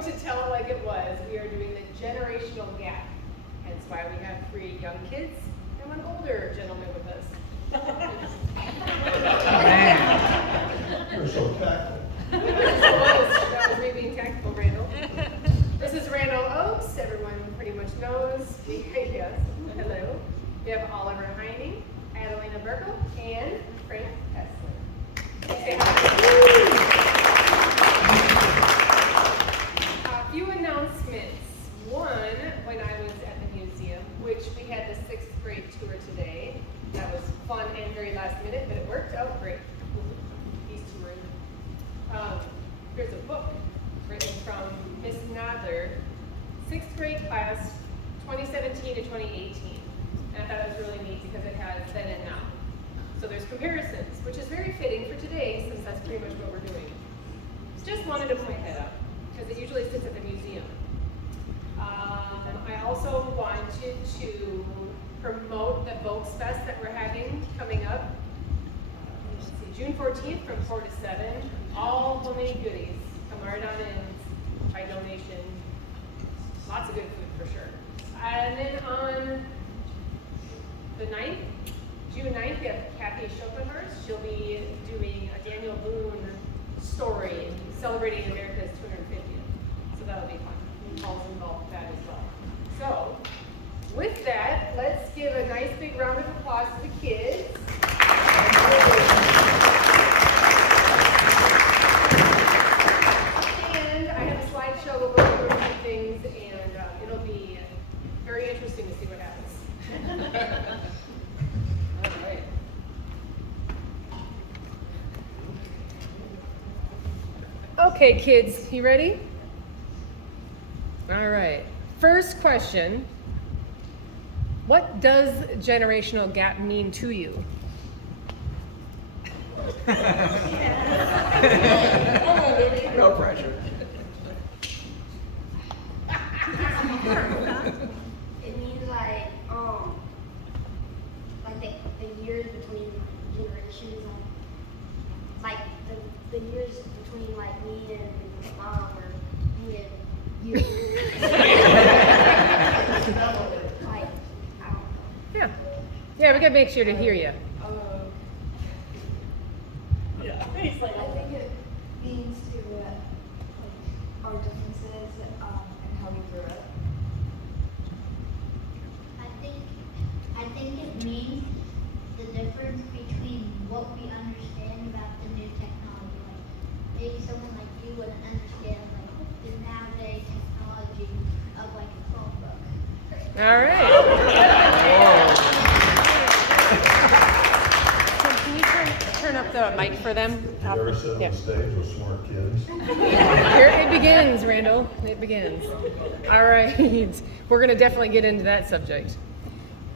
welcome to Tell It Like It Was. We are doing the generational gap. Hence why we have 3 young kids and 1 older gentleman with us. You're so tactful. That was me being tactful, Randall. This is Randal Oaks. Everyone pretty much knows. Yes, hello. We have Oliver Heining, Adelina Berkel, and Frank Kessler. Say hi. A few announcements. One, when I was at the museum, which we had the 6th grade tour today. That was fun and very last minute, but it worked out great. He's touring. Here's a book written from Miss Nadler, 6th grade class, 2017 to 2018. And I thought it was really neat because it has then and now. So there's comparisons, which is very fitting for today since that's pretty much what we're doing. Just wanted to point that out because it usually sits at the museum. I also wanted to promote the Volks Fest that we're having coming up. Let's see, June 14th from 4 to 7. All homemade goodies. Come right on in by donation. Lots of good food for sure. And then on the 9th, June 9th, we have Kathy Schopenhurst. She'll be doing a Daniel Boone story celebrating America's 250th. So that'll be fun. Paul's involved with that as well. So, with that, let's give a nice big round of applause to the kids. And I have a slideshow. We'll go through a few things, and it'll be very interesting to see what happens. All right. Okay, kids, you ready? All right. First question. What does generational gap mean to you? No pressure. It means like the years between generations, like the years between like me and mom or me and you. Like, I don't know. Yeah. Yeah, we gotta make sure to hear you. Yeah. I think it means to our differences and how we grew up. I think it means the difference between what we understand about the new technology. Like maybe someone like you wouldn't understand like the nowadays technology of like a Chromebook. All right. Can you turn up the mic for them? You ever sit on Yeah. the stage with smart kids? Here it begins, Randall. It begins. All right. We're going to definitely get into that subject.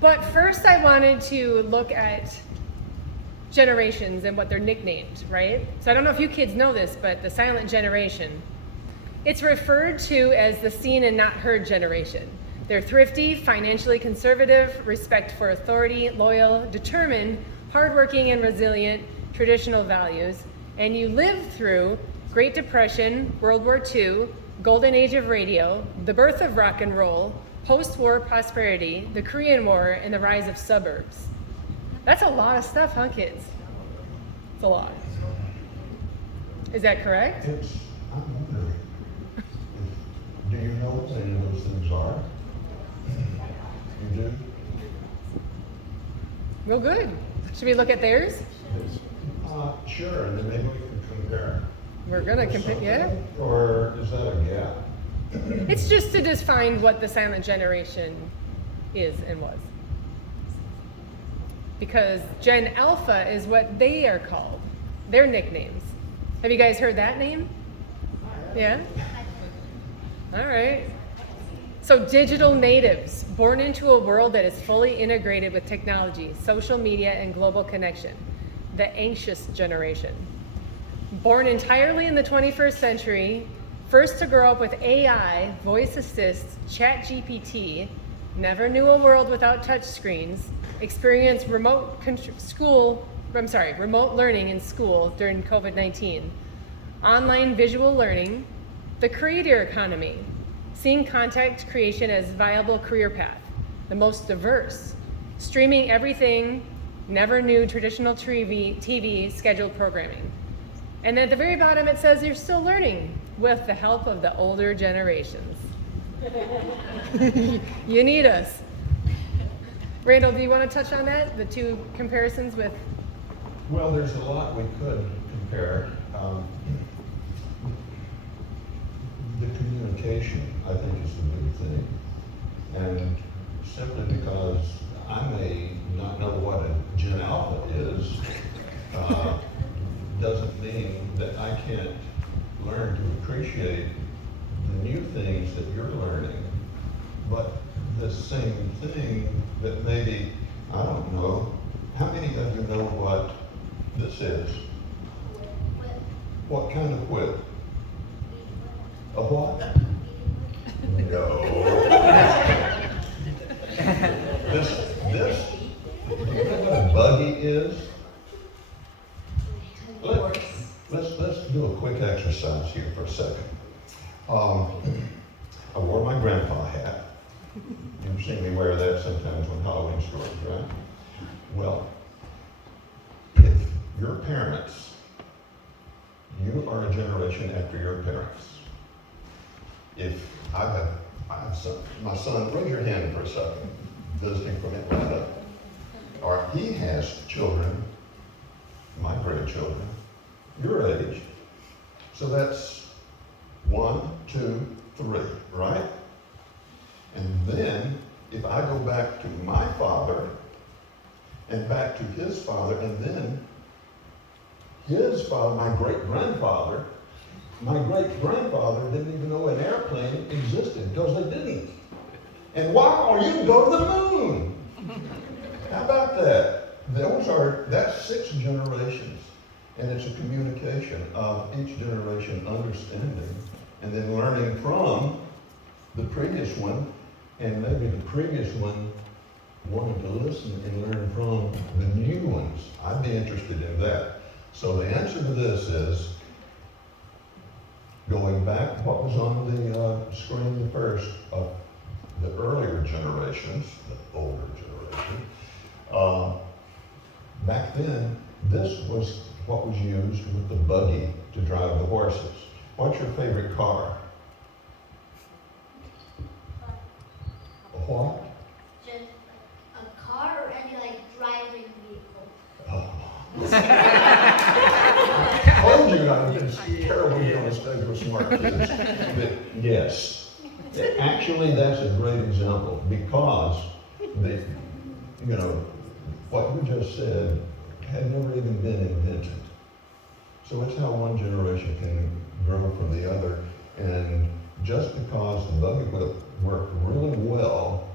But first, I wanted to look at generations and what they're nicknamed, right? So I don't know if you kids know this, but the silent generation, it's referred to as the seen and not heard generation. They're thrifty, financially conservative, respect for authority, loyal, determined, hardworking and resilient, traditional values, and you lived through Great Depression, World War II, Golden Age of radio, the birth of rock and roll, post-war prosperity, the Korean War, and the rise of suburbs. That's a lot of stuff, huh, kids? It's a lot. Is that correct? I'm wondering, do you know what any of those things are? You do? Well, good. Should we look at theirs? Sure, and then maybe we can compare. We're gonna compare, yeah? Or is that a gap? It's just to define what the silent generation is and was. Because Gen Alpha is what they are called, their nicknames. Have you guys heard that name? Yeah? All right. So digital natives, born into a world that is fully integrated with technology, social media, and global connection. The anxious generation. Born entirely in the 21st century, first to grow up with AI, voice assist, chat GPT, never knew a world without touchscreens, experienced remote learning in school during COVID-19, online visual learning, The creator economy, seeing content creation as viable career path. The most diverse, streaming everything, never knew traditional TV scheduled programming. And at the very bottom it says you're still learning with the help of the older generations. You need us. Randall, do you want to touch on that? The two comparisons with? Well, there's a lot we could compare. The communication, I think, is the big thing. And simply because I may not know what a Gen Alpha is, doesn't mean that I can't learn to appreciate the new things that you're learning. But the same thing that maybe, I don't know, how many of you know what this is? What kind of whip? A what? No. This, do you know what a buggy is? Let's do a quick exercise here for a second. I wore my grandpa hat. You've seen me wear that sometimes when Halloween stories, right? Well, if your parents, you are a generation after your parents. If I have son, my son, raise your hand for a second, visiting from Atlanta, or he has children, my grandchildren, your age. So that's 1, 2, 3, right? And then, if I go back to my father, and back to his father, and then his father, my great-grandfather didn't even know an airplane existed, because they didn't. And wow, you can go to the moon! How about that? That's 6 generations. And it's a communication of each generation understanding, and then learning from the previous one, and maybe the previous one wanted to listen and learn from the new ones. I'd be interested in that. So the answer to this is, going back, what was on the screen first of the earlier generations, the older generation, back then, this was what was used with the buggy to drive the horses. What's your favorite car? A what? Just a car or any like driving vehicle. I told you I was terribly on the stage with smart kids. But yes, actually that's a great example, because what you just said had never even been invented. So it's how one generation can grow from the other. And just because the buggy whip worked really well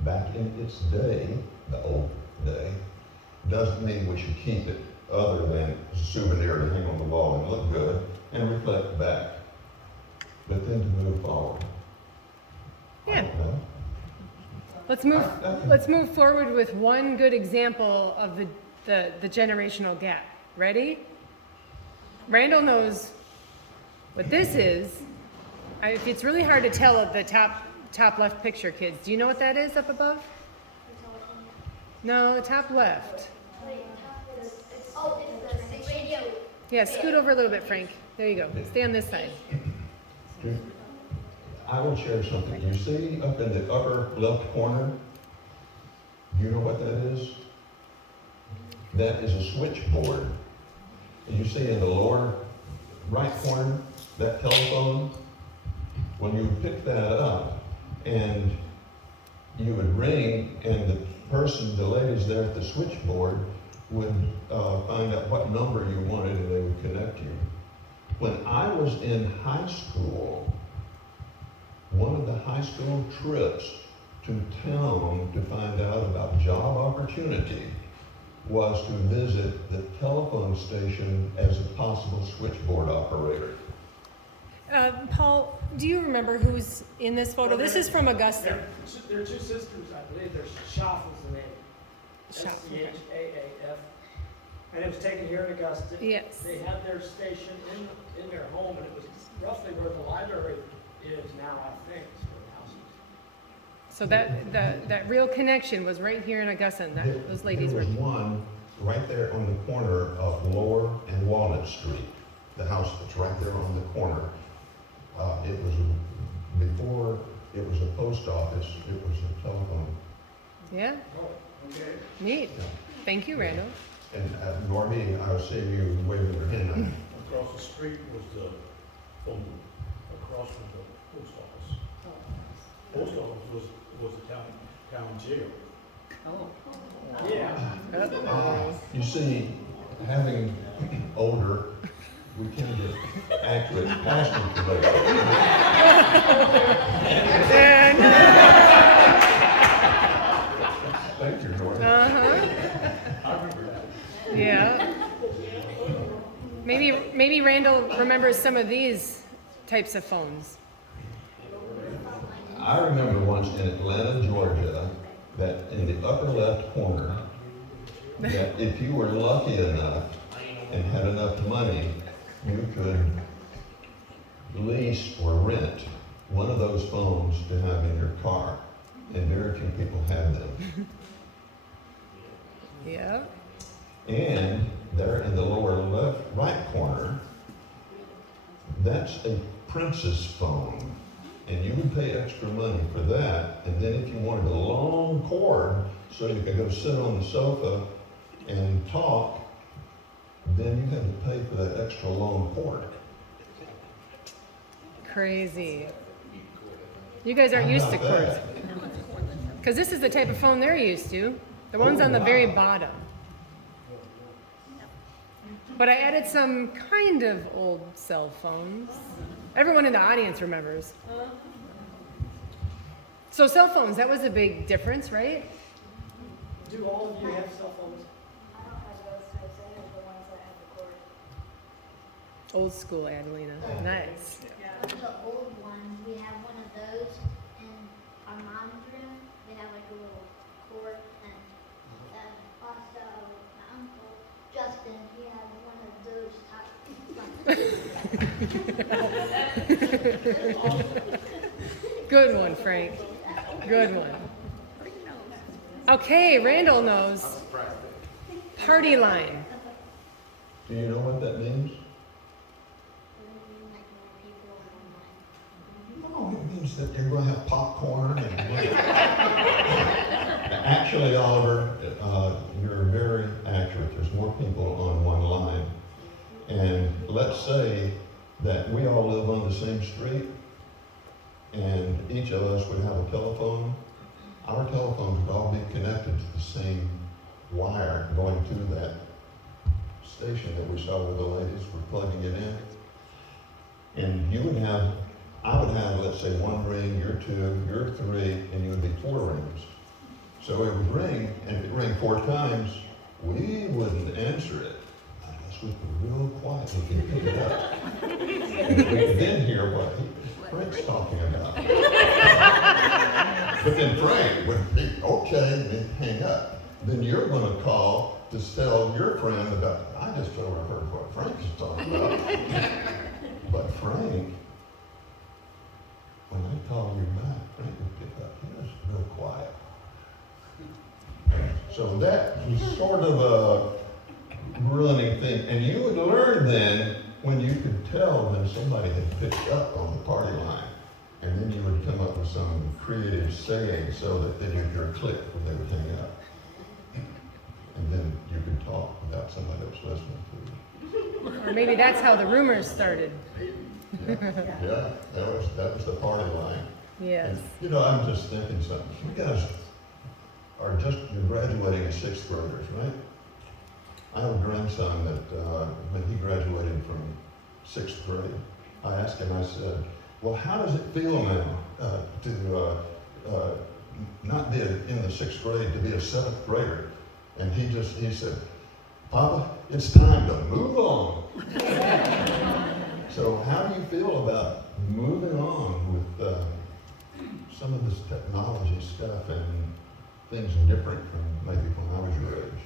back in its day, the old day, doesn't mean we should keep it other than a souvenir to hang on the wall and look good and reflect back. But then to move forward. Yeah. I don't know. Let's move forward with one good example of the generational gap. Ready? Randall knows what this is. It's really hard to tell at the top left picture, kids. Do you know what that is up above? No, top left. Oh, it's the radio. Yeah, scoot over a little bit, Frank. There you go. Stay on this side. I will share something. You see up in the upper left corner, do you know what that is? That is a switchboard. And you see in the lower right corner, that telephone, when you pick that up and you would ring, and the ladies there at the switchboard would find out what number you wanted, and they would connect you. When I was in high school, one of the high school trips to town to find out about job opportunity was to visit the telephone station as a possible switchboard operator. Paul, do you remember who's in this photo? This is from Augusta. They're 2 sisters, I believe. There's Schaaf is the name. Schaaf, okay. S-C-H-A-A-F. And it was taken here in Augusta. Yes. They had their station in their home, and it was roughly where the library is now, I think, is where the house is. So that real connection was right here in Augusta, and those ladies There were. was one right there on the corner of Lower and Walnut Street. The house that's right there on the corner. It was before it was a post office. It was a telephone. Yeah, Oh, okay. neat. Yeah. Thank you, Randall. And Norby, I was seeing you waving your hand. Across the street was the phone booth, across from the post office. Post office was the town jail. Yeah. You see, having older, we can get accurate past information. Thank you, Norby. Uh-huh. I remember that. Yeah. Maybe Randall remembers some of these types of phones. I remember once in Atlanta, Georgia, that in the upper left corner, that if you were lucky enough and had enough money, you could lease or rent one of those phones to have in your car. And very few people had them. Yeah. And there in the lower left, right corner, that's a princess phone. And you would pay extra money for that. And then if you wanted a long cord so you could go sit on the sofa and talk, then you had to pay for that extra long cord. Crazy. You guys aren't How used to about cords. that? Because this is the type of phone they're used to. The ones on the very bottom. But I added some kind of old cell phones. Everyone in the audience remembers. So cell phones, that was a big difference, right? Do all of you have cell phones? I don't have those types, I have the ones that have the cord. Old school Adelina. Nice. The old one, we have one of those in our mom's room. We have like a little cord, and also my uncle Justin, he has one of those type. Good one, Frank. Good one. Okay, Randall knows. Party line. Do you know what that means? Oh, it means that you're going to have popcorn. And actually, Oliver, you're very accurate. There's more people on one line. And let's say that we all live on the same street, and each of us would have a telephone. Our telephones would all be connected to the same wire going to that station that we saw where the ladies were plugging it in. And you would have, I would have, let's say, one ring, you're two, you're three, and you would be four rings. So it would ring, and if it rang 4 times, we wouldn't answer it. Unless we were real quiet, we could pick it up. And we could then hear what Frank's talking about. But then Frank would be, okay, and then hang up. Then you're going to call to tell your friend about, I just overheard what Frank was talking about. But Frank, when I call you back, Frank would pick up. He was real quiet. So that was sort of a running thing. And you would learn then when you could tell when somebody had picked up on the party line. And then you would come up with some creative saying so that then you'd hear a click when they would hang up. And then you could talk without somebody else listening to you. Or maybe that's how the rumors started. Yeah, that was the party line. Yes. And, you know, I'm just thinking something. You guys are just graduating as 6th graders, right? I have a grandson that when he graduated from 6th grade, I asked him, I said, well, how does it feel now to not be in the 6th grade, to be a 7th grader? And he said, Papa, it's time to move on. So how do you feel about moving on with some of this technology stuff and things different from maybe when I was your age?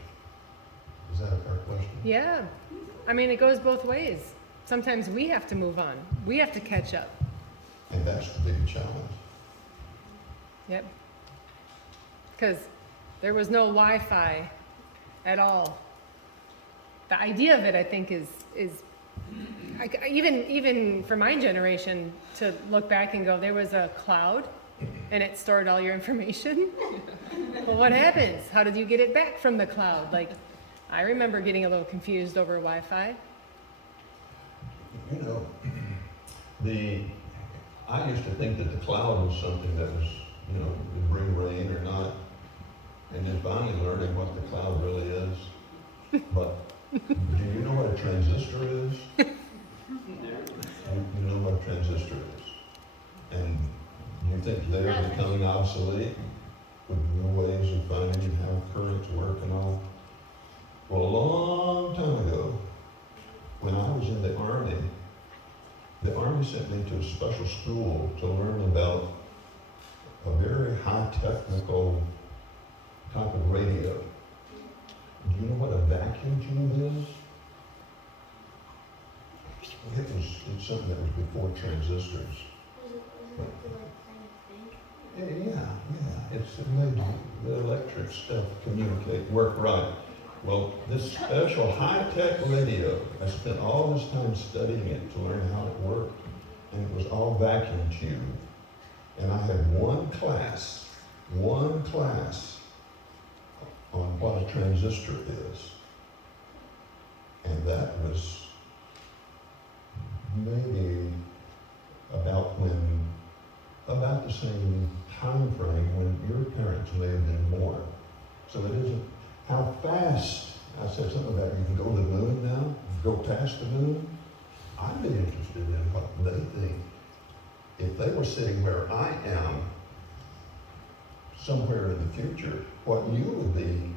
Is that a fair question? Yeah. I mean, it goes both ways. Sometimes we have to move on. We have to catch up. And that's the big challenge. Yep. Because there was no Wi-Fi at all. The idea of it, I think, is even for my generation to look back and go, there was a cloud and it stored all your information. Well, what happens? How did you get it back from the cloud? Like, I remember getting a little confused over Wi-Fi. You know, I used to think that the cloud was something that was, you know, would bring rain or not. And then finally learning what the cloud really is. But do you know what a transistor is? You know what a transistor is. And you think they're becoming obsolete with new ways of finding how currents work and all? Well, a long time ago, when I was in the Army sent me to a special school to learn about a very high technical type of radio. Do you know what a vacuum tube is? It's something that was before transistors. Was it like the thing? Yeah. It's made the electric stuff work right. Well, this special high-tech radio, I spent all this time studying it to learn how it worked, and it was all vacuum tube. And I had one class on what a transistor is. And that was maybe about the same time frame when your parents may have been born. So it isn't how fast. I said something about you can go to the moon now, go past the moon. I'd be interested in what they think. If they were sitting where I am, somewhere in the future, what you would be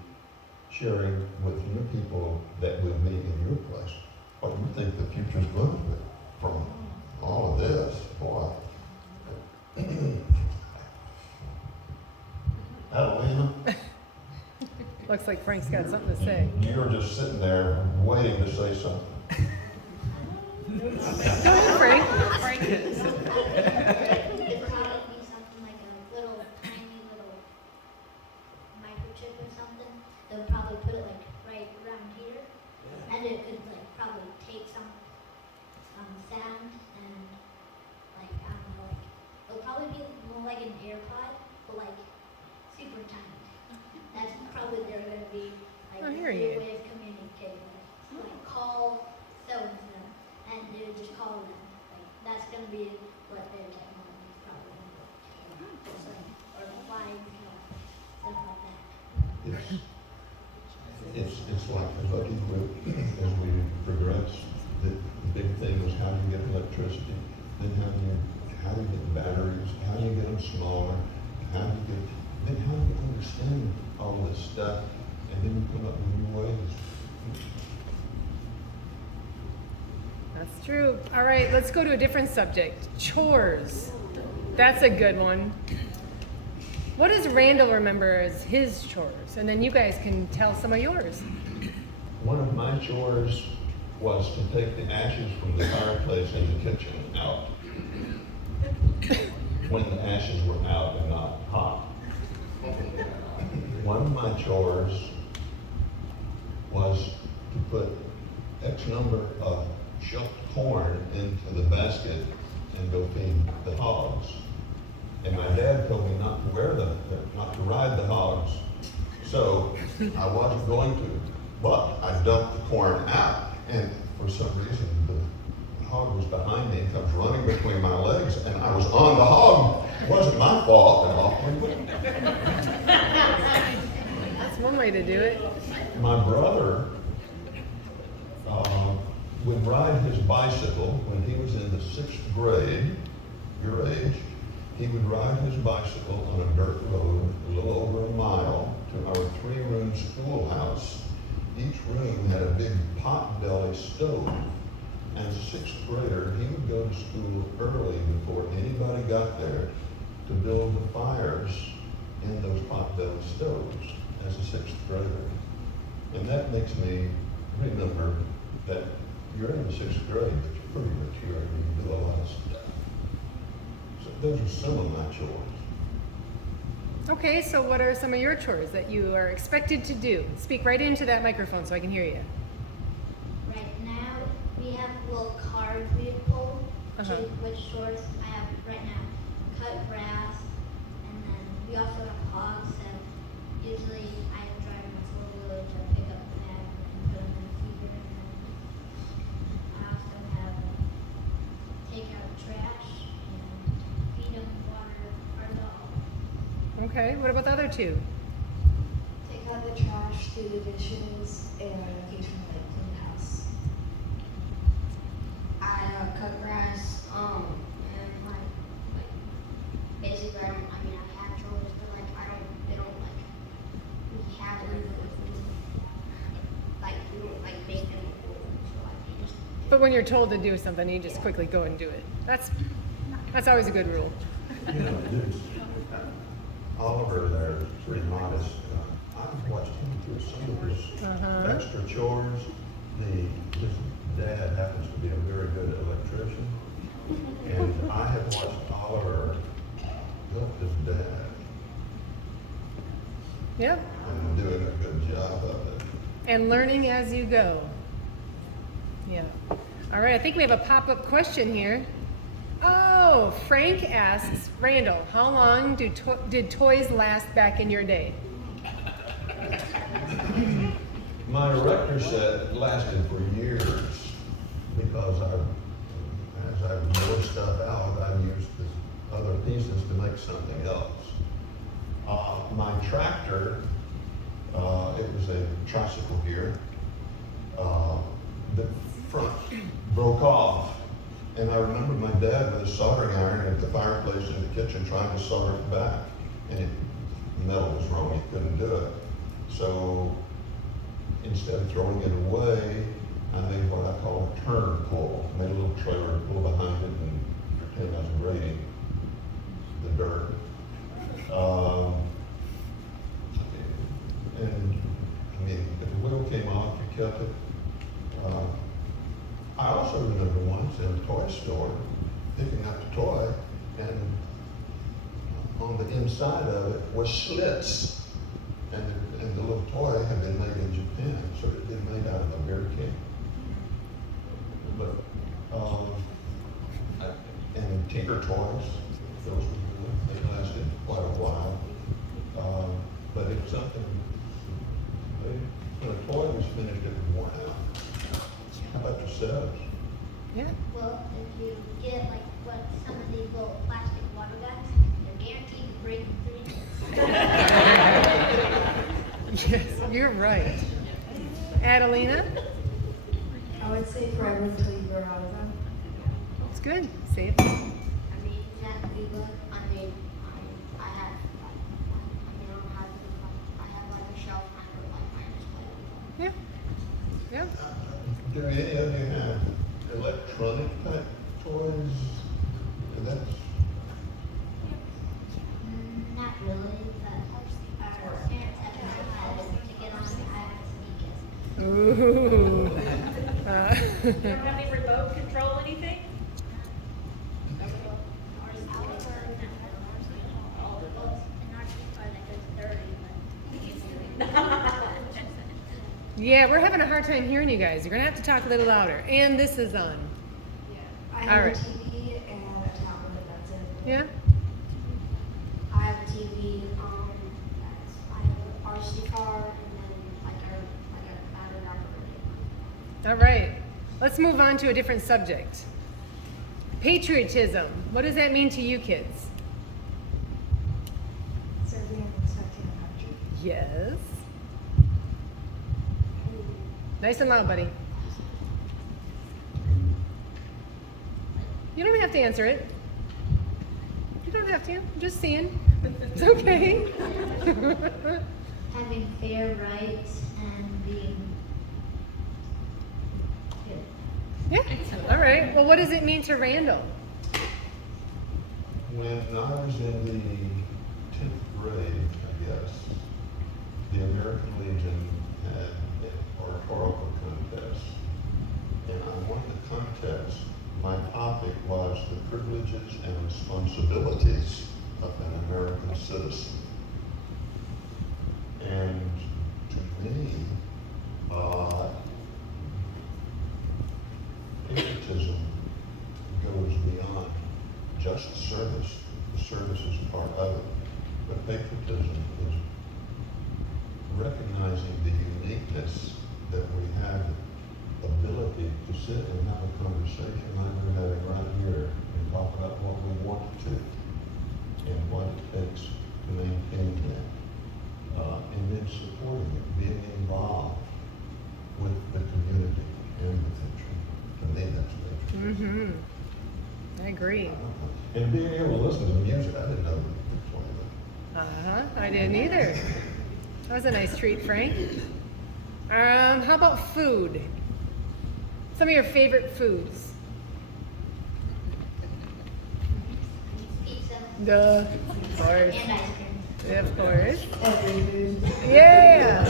sharing with your people that would be in your place, what you think the future's going to be from all of this, boy. Adelina, Looks like Frank's got something to say. you're just sitting there waiting to say something. Go ahead, Frank. It'd probably be something like a little, tiny little microchip or something. They'll probably put it like right around here. And it could like probably take some sound and like, I don't know, like, it'll probably be more like an AirPod, but like super tiny. That's probably they're gonna be like Oh, a here good you go. way of communicating. Like call so-and-so and they would just call them. Like that's gonna be what their technology is probably gonna be. Just like, or flying, stuff like that. It's like a lucky group as we progress. The big thing was how do you get electricity? Then how do you get batteries? How do you get them smaller? Then how do you understand all this stuff? And then you come up with new ways. That's true. All right, let's go to a different subject. Chores. That's a good one. What does Randall remember as his chores? And then you guys can tell some of yours. One of my chores was to take the ashes from the fireplace in the kitchen out when the ashes were out and not hot. One of my chores was to put X number of shucked corn into the basket and go feed the hogs. And my dad told me not to ride the hogs. So I wasn't going to, but I dumped the corn out. And for some reason, the hog was behind me and comes running between my legs, and I was on the hog. It wasn't my fault at all. That's one way to do it. My brother would ride his bicycle when he was in the 6th grade, your age. He would ride his bicycle on a dirt road a little over a mile to our 3-room schoolhouse. Each room had a big pot-belly stove. As a 6th grader, he would go to school early before anybody got there to build the fires in those pot-belly stoves as a 6th grader. And that makes me remember that you're in the 6th grade, but pretty mature, you do a lot of stuff. So those are some of my chores. Okay, so what are some of your chores that you are expected to do? Speak right into that microphone so I can hear you. Right now, we have a little card vehicle, Uh-huh. which chores I have right now. Cut grass, and then we also have hogs that usually I drive them forward to pick up the bag and put them in the feeder. And then I also have take out trash and feed them water our dog. Okay, what about the other two? Take out the trash, do the dishes, and occasionally like clean the house. I cut grass, and like basically I mean I have chores, but like they don't like we have them, like we don't like make them cool, so like we just But when you're told to do something, you just quickly go and do it. That's always a good rule. You know, Oliver there is pretty modest. I've watched him do some of his Uh-huh. extra chores. His dad happens to be a very good electrician. And I have watched Oliver help his dad Yep. and doing a good job of it. And learning as you go. Yeah. All right, I think we have a pop-up question here. Oh, Frank asks, Randall, how long did toys last back in your day? My erector set it lasted for years because as I wore stuff out, I used the other pieces to make something else. My tractor, it was a tricycle gear. The front broke off. And I remember my dad with a soldering iron at the fireplace in the kitchen trying to solder it back. And the metal was wrong, he couldn't do it. So instead of throwing it away, I made what I call a turn pull. Made a little trailer to pull behind it and pretend I was grading the dirt. And I mean, if the wheel came off, you kept it. I also remember once in a toy store picking up a toy, and on the inside of it was slits, and the little toy had been made in Japan, so it had been made out of a bear can. But and Tinker toys, those were good. They lasted quite a while. But if something, when a toy was finished, it was worn out. How about yourselves? Yeah. Well, if you get like what some of these little plastic water guns, they're guaranteed to break in 3 minutes. Yes, you're right. Adelina? I would say forever until you grow out of them. It's good. Say it. I mean exactly what I mean I have like I don't have I have like a shelf and I put like my display. Yeah. Yeah. Do any of you have electronic type toys? And that's, Not really, but our parents have decided to get on the iPad sneakers. Ooh. You don't have any remote control anything? Yeah, we're having a hard time hearing you guys. You're gonna have to talk a little louder. And this is on. I All have right. a TV and a tablet, that's it. Yeah? I have a TV, I have an RC car and then like a battery operated. All right. Let's move on to a different subject. Patriotism. What does that mean to you kids? Serving and respecting the country. Yes. Nice and loud, buddy. You don't have to answer it. You don't have to. I'm just seeing. It's okay. Having fair rights and being good. Yeah. All right. Well, what does it mean to Randall? when I was in the 10th grade, I guess, the American Legion had an oratorical contest. And I won the contest my topic was the privileges and responsibilities of an American citizen. And to me, patriotism goes beyond just service. The service is part of it. But patriotism is recognizing the uniqueness that we have the ability to sit and have a conversation like we're having right here and talk about what we want to and what it takes to maintain that. And then supporting it, being involved with the community and the country. To me, that's patriotism. Mm-hmm. I agree. And being able to listen to music, I didn't know that. I didn't either. That was a nice treat, Frank. How about food? Some of your favorite foods? Pizza Duh. Of course. and ice cream. Of course. Every food. Yeah.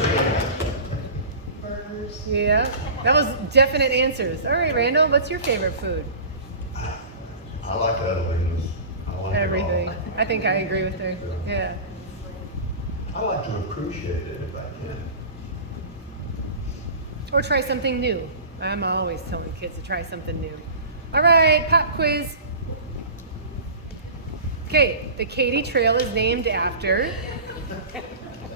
Burgers. Yeah. That was definite answers. All right, Randall, what's your favorite food? I like Adelina's. I like Everything. it I think I agree with her. Yeah. all. I like to appreciate it if I can. Or try something new. I'm always telling kids to try something new. All right, pop quiz. Okay, the Katy Trail is named after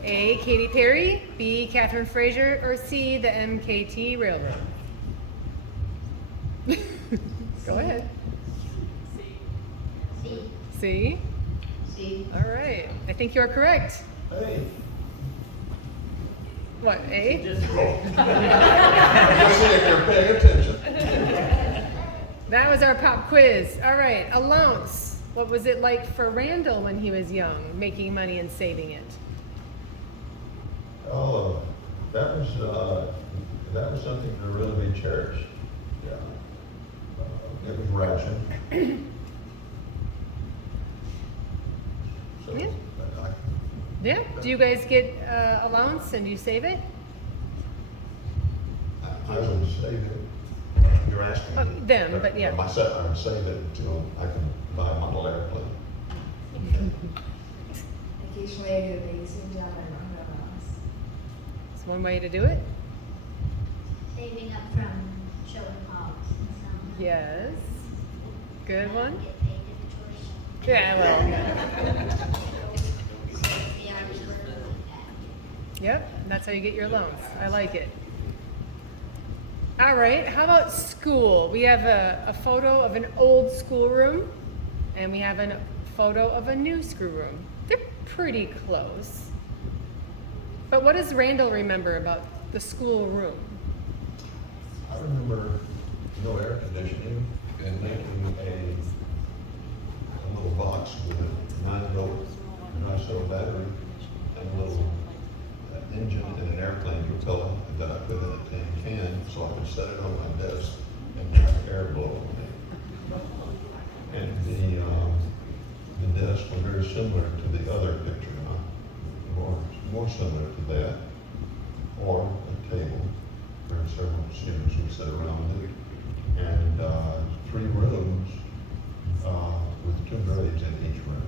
A. Katy Perry, B. Catherine Fraser, or C. The MKT Railroad. Go ahead. See, C. See? All right, I think you're correct. Hey. What, A? Just see if you're paying attention. That was our pop quiz. All right, allowance. What was it like for Randall when he was young, making money and saving it? Oh, that was something to really be cherished. Yeah. It was ration. So, Yeah. I, Yeah. Do you guys get allowance and you save it? I would save it. You're asking me. Them, but yeah. Myself, I would save it until I can buy a model airplane. Occasionally I do a babysitting job and I don't have a house. It's one way to do it. saving up from showing hogs and some. Yes. Good one. Get paid in chores. Yeah, well, The Irish word like that. yep, that's how you get your allowance. I like it. All right, how about school? We have a photo of an old schoolroom, and we have a photo of a new schoolroom. They're pretty close. But what does Randall remember about the schoolroom? I remember no air conditioning and making a little box with a 9-volt dry cell battery and a little engine and an airplane propeller that I put in a tin can so I could set it on my desk and have air blow on me. And the desks were very similar to the other picture, more similar to that, or a table where several students would sit around it, and 3 rooms with 2 grades in each room.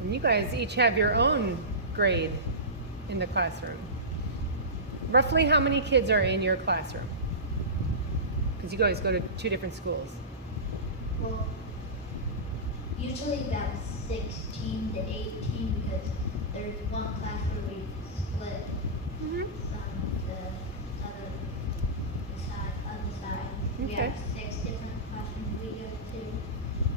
And you guys each have your own grade in the classroom. Roughly how many kids are in your classroom? Because you guys go to 2 different schools. Well, usually about 16 to 18 because there's one class where we split some of the other side. We Okay. have 6 different classrooms we go to,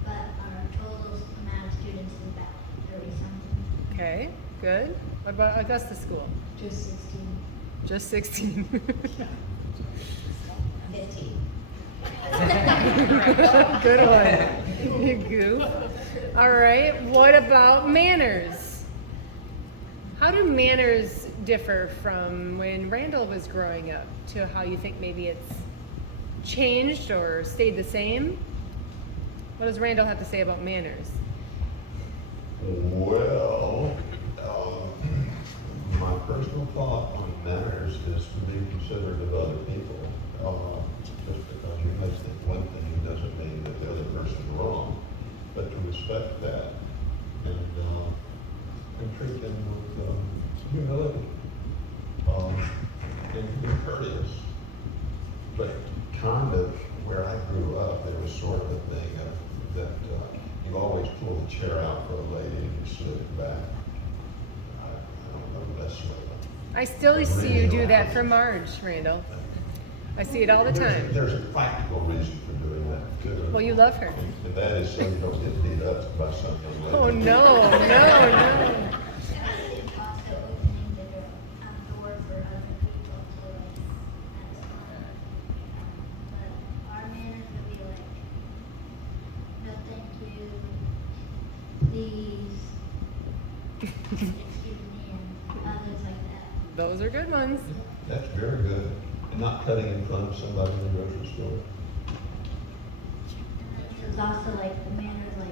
but our total amount of students is about 30 something. Okay, good. What about Augusta School? Just 16. Just 16. 15. Good one. You goof. All right, what about manners? How do manners differ from when Randall was growing up to how you think maybe it's changed or stayed the same? What does Randall have to say about manners? Well, my personal thought on manners is to be considerate of other people. Just because you may think one thing doesn't mean that the other person's wrong, but to respect that and treat them with humility and be courteous. But kind of where I grew up, there was sort of a thing that you always pull the chair out for a lady and you slid it back. I don't know the best way. I still see you do that for Marge, Randall. I see it all the time. There's a practical reason for doing that too. Well, you love her. And that is so you don't get beat up by something lady. Oh, no. It's also opening the door for other people to like, that's fine. But our manners would be like, no thank you, please, excuse me, and others like that. Those are good ones. That's very good. And not cutting in front of somebody in the grocery store. It's also like the manners, like,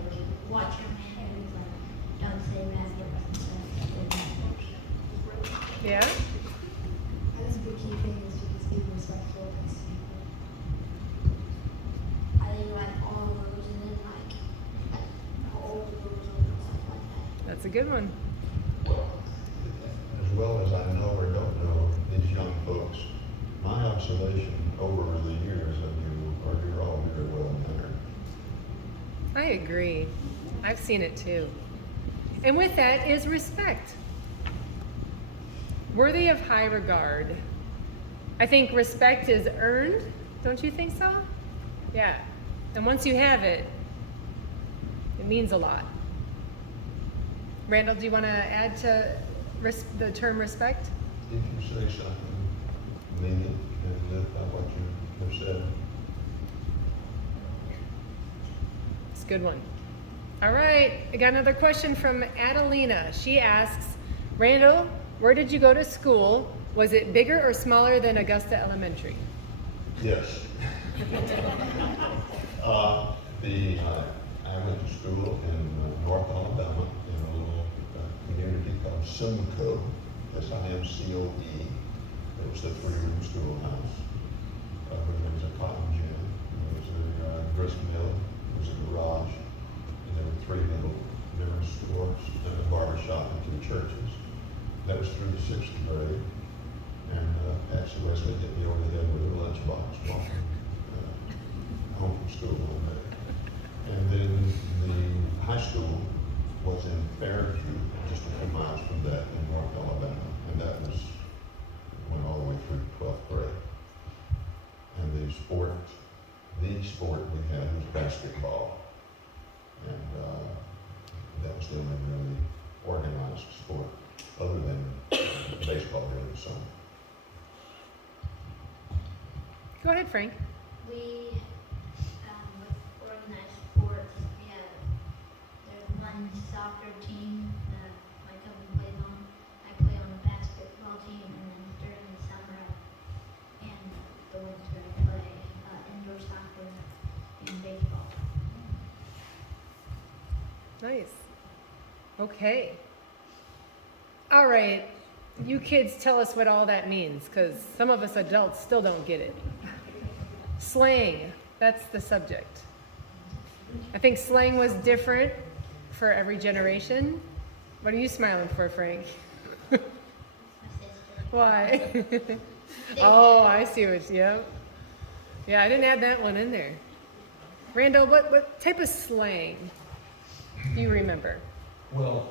watch your manners, like, don't say bad words and stuff. Yeah? I think the key thing is to just be respectful and speak. I think like all those and then like all those and stuff like that. That's a good one. As well as I know or don't know these young folks, my observation over the years of you are you're all very well mannered. I agree. I've seen it too. And with that is respect. Worthy of high regard. I think respect is earned. Don't you think so? Yeah. And once you have it, it means a lot. Randall, do you want to add to the term respect? If you say something, mean it and live by what you have said. It's a good one. All right, I got another question from Adelina. She asks, Randall, where did you go to school? Was it bigger or smaller than Augusta Elementary? Yes. I went to school in North Alabama in a little community called Simcoe, S-I-M-C-O-E. It was the three-room schoolhouse. There was a cotton gin, there was a grist mill, there was a garage, and there were three little different stores, and a barber shop and two churches. That was through the sixth grade. And actually Wesley hit me over the head with a lunchbox walking home from school one day. And then the high school was in Fairview, just a few miles from that in North Alabama. And that went all the way through 12th grade. And the sport we had was basketball. And that was the only really organized sport, other than baseball during the summer. Go ahead, Frank. We, with organized sports, there's one soccer team that my cousin plays on. I play on the basketball team, and then during the summer and the winter I play indoor soccer and baseball. Nice. Okay. All right. You kids tell us what all that means, because some of us adults still don't get it. Slang, that's the subject. I think slang was different for every generation. What are you smiling for, Frank? My sister. Why? Oh, I see what, yep. Yeah, I didn't add that one in there. Randall, what type of slang do you remember? Well,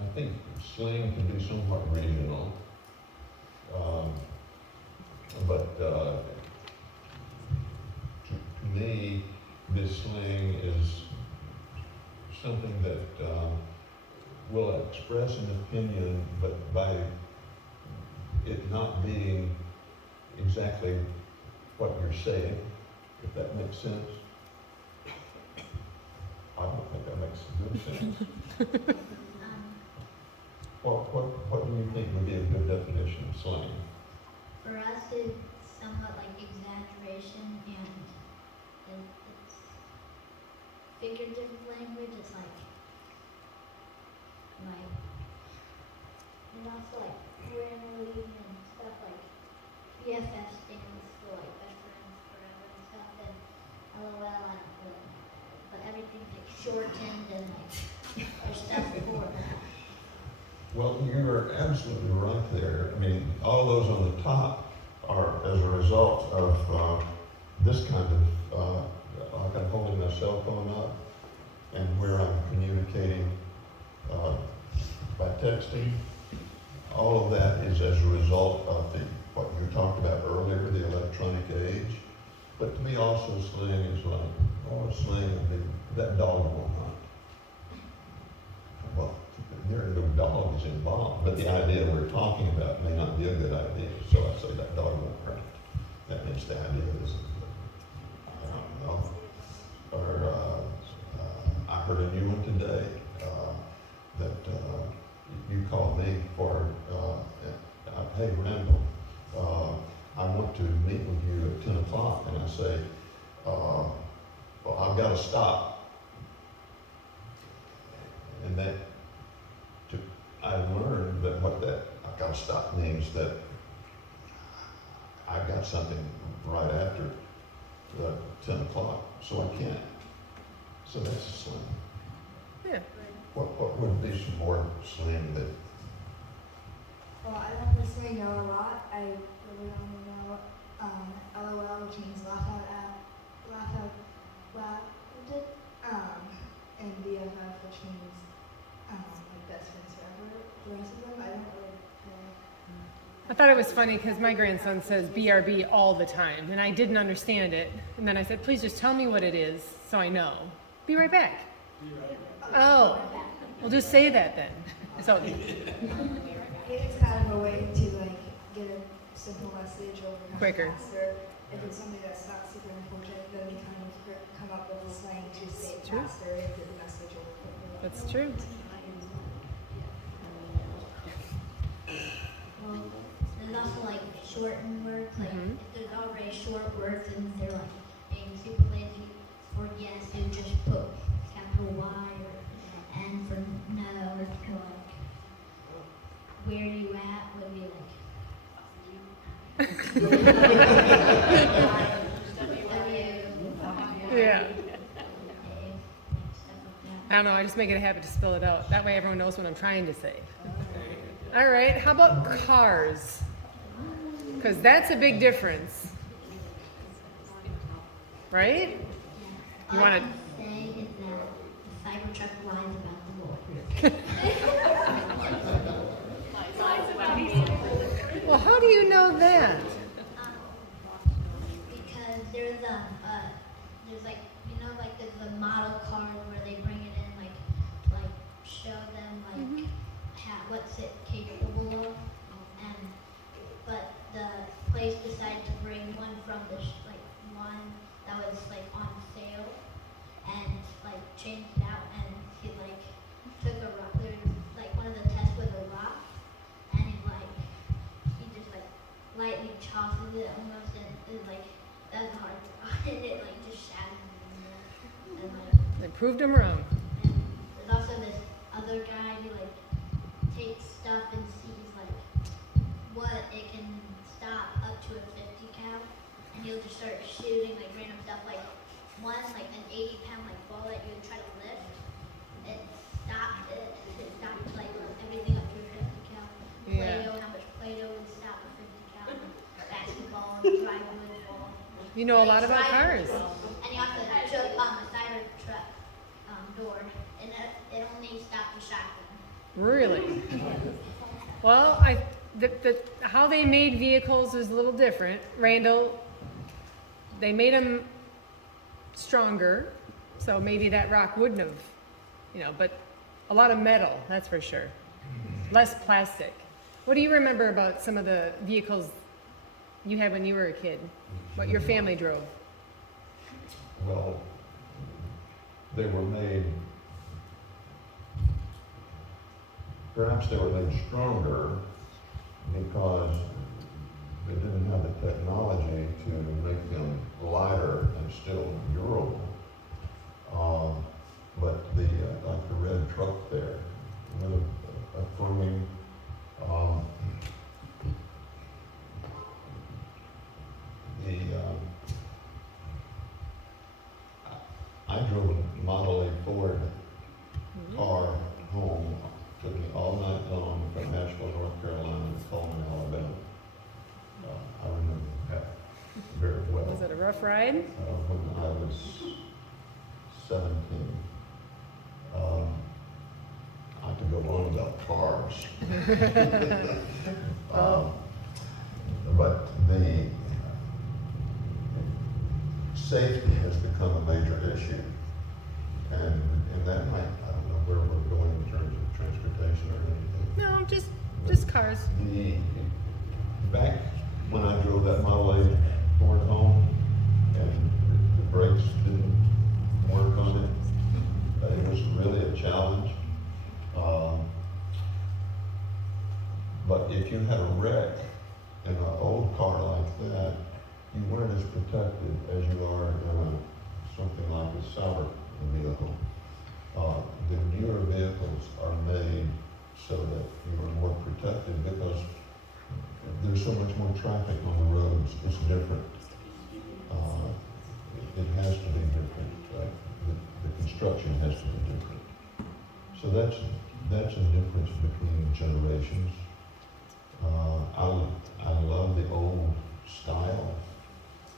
I think slang can be somewhat regional, but to me, this slang is something that will express an opinion, but by it not being exactly what you're saying, if that makes sense. I don't think that makes good sense. What do you think would be a good definition of slang? For us, it's somewhat like exaggeration, and it's figurative language. It's like and also like family and stuff like BFF stands for like best friends forever and stuff, and LOL I don't really know, but everything's like shortened and like there's stuff for that. Well, you're absolutely right there. I mean, all those on the top are as a result of this kind of, like I'm holding my cell phone up and where I'm communicating by texting. All of that is as a result of what you talked about earlier, the electronic age. But to me also slang is like, oh, slang would be, that dog won't hunt. Well, there are no dogs involved, but the idea we're talking about may not be a good idea. So I say that dog won't hunt. That means the idea isn't good. I don't know. Or I heard a new one today that you called me for, hey, Randal, I want to meet with you at 10 o'clock. And I say, well, I've got to stop. And that, I learned that what that I've got to stop means that I've got something right after 10 o'clock, so I can't. So that's a slang. Yeah. What would be some more slang that? Well, I don't necessarily know a lot. I really only know LOL, which means laugh out loud, and BFF, which means like best friends forever. The rest of them, I don't really know. I thought it was funny because my grandson says BRB all the time, and I didn't understand it. And then I said, please just tell me what it is so I know. Be right back. Oh, well, just say that then. So, I think it's kind of a way to like get a simple message over kind of Quicker. faster. If it's something that's not super important, then we kind of come up with a slang to say it True. faster and get the message over quicker. that's true. Well, there's also like shortened words, like Mhm. if there's already short words and they're like being super lazy for yes, you just put capital Y or N for no, or like where you at would be like Yeah. I don't know, I just make it a habit to spell it out. That way everyone knows what I'm trying to say. All right, how about cars? Because that's a big difference. Right? You All want I to... can say is that the Cybertruck lies about the Lord. Well, how do you know that? Because there's like there's the model cars where they bring it in like show them like what's it capable of, but the place decided to bring one from one that was like on sale and like changed it out, and he like took a rock. There was like one of the tests with a rock, and he just like lightly tosses it almost, and it like that's hard, and it like just shatters in the middle. They proved him wrong. And there's also this other guy who like takes stuff and sees like what it can stop up to a 50 cal, and he'll just start shooting like random stuff, like like an 80-pound like ball that you would try to lift. It stopped like everything up to a 50 cal. Yeah. Play-Doh, how much Play-Doh would stop a 50 cal? Basketball, driving ball. You know a lot about cars. And he also took the Cybertruck door, and it only stopped the shotgun. Really? Well, how they made vehicles is a little different. Randall, they made them stronger, so maybe that rock wouldn't have, but a lot of metal, that's for sure. Less plastic. What do you remember about some of the vehicles you had when you were a kid? What your family drove? Well, they were made, perhaps they were made stronger because they didn't have the technology to make them lighter and still durable. But like the red truck there, with a frame, I drove a Model A Ford car home. Took me all night long from Asheville, North Carolina to Coleman, Alabama. I remember that very well. Was it a rough ride? When I was 17. I could go on about cars. But the safety has become a major issue. And that might, I don't know where we're going in terms of transportation or anything. No, just cars. Back when I drove that Model A Ford home and the brakes didn't work on it, it was really a challenge. But if you had a wreck in an old car like that, you weren't as protected as you are in something like a Sauber vehicle. The newer vehicles are made so that you are more protected because there's so much more traffic on the roads. It's different. It has to be different. The construction has to be different. So that's a difference between generations. I love the old style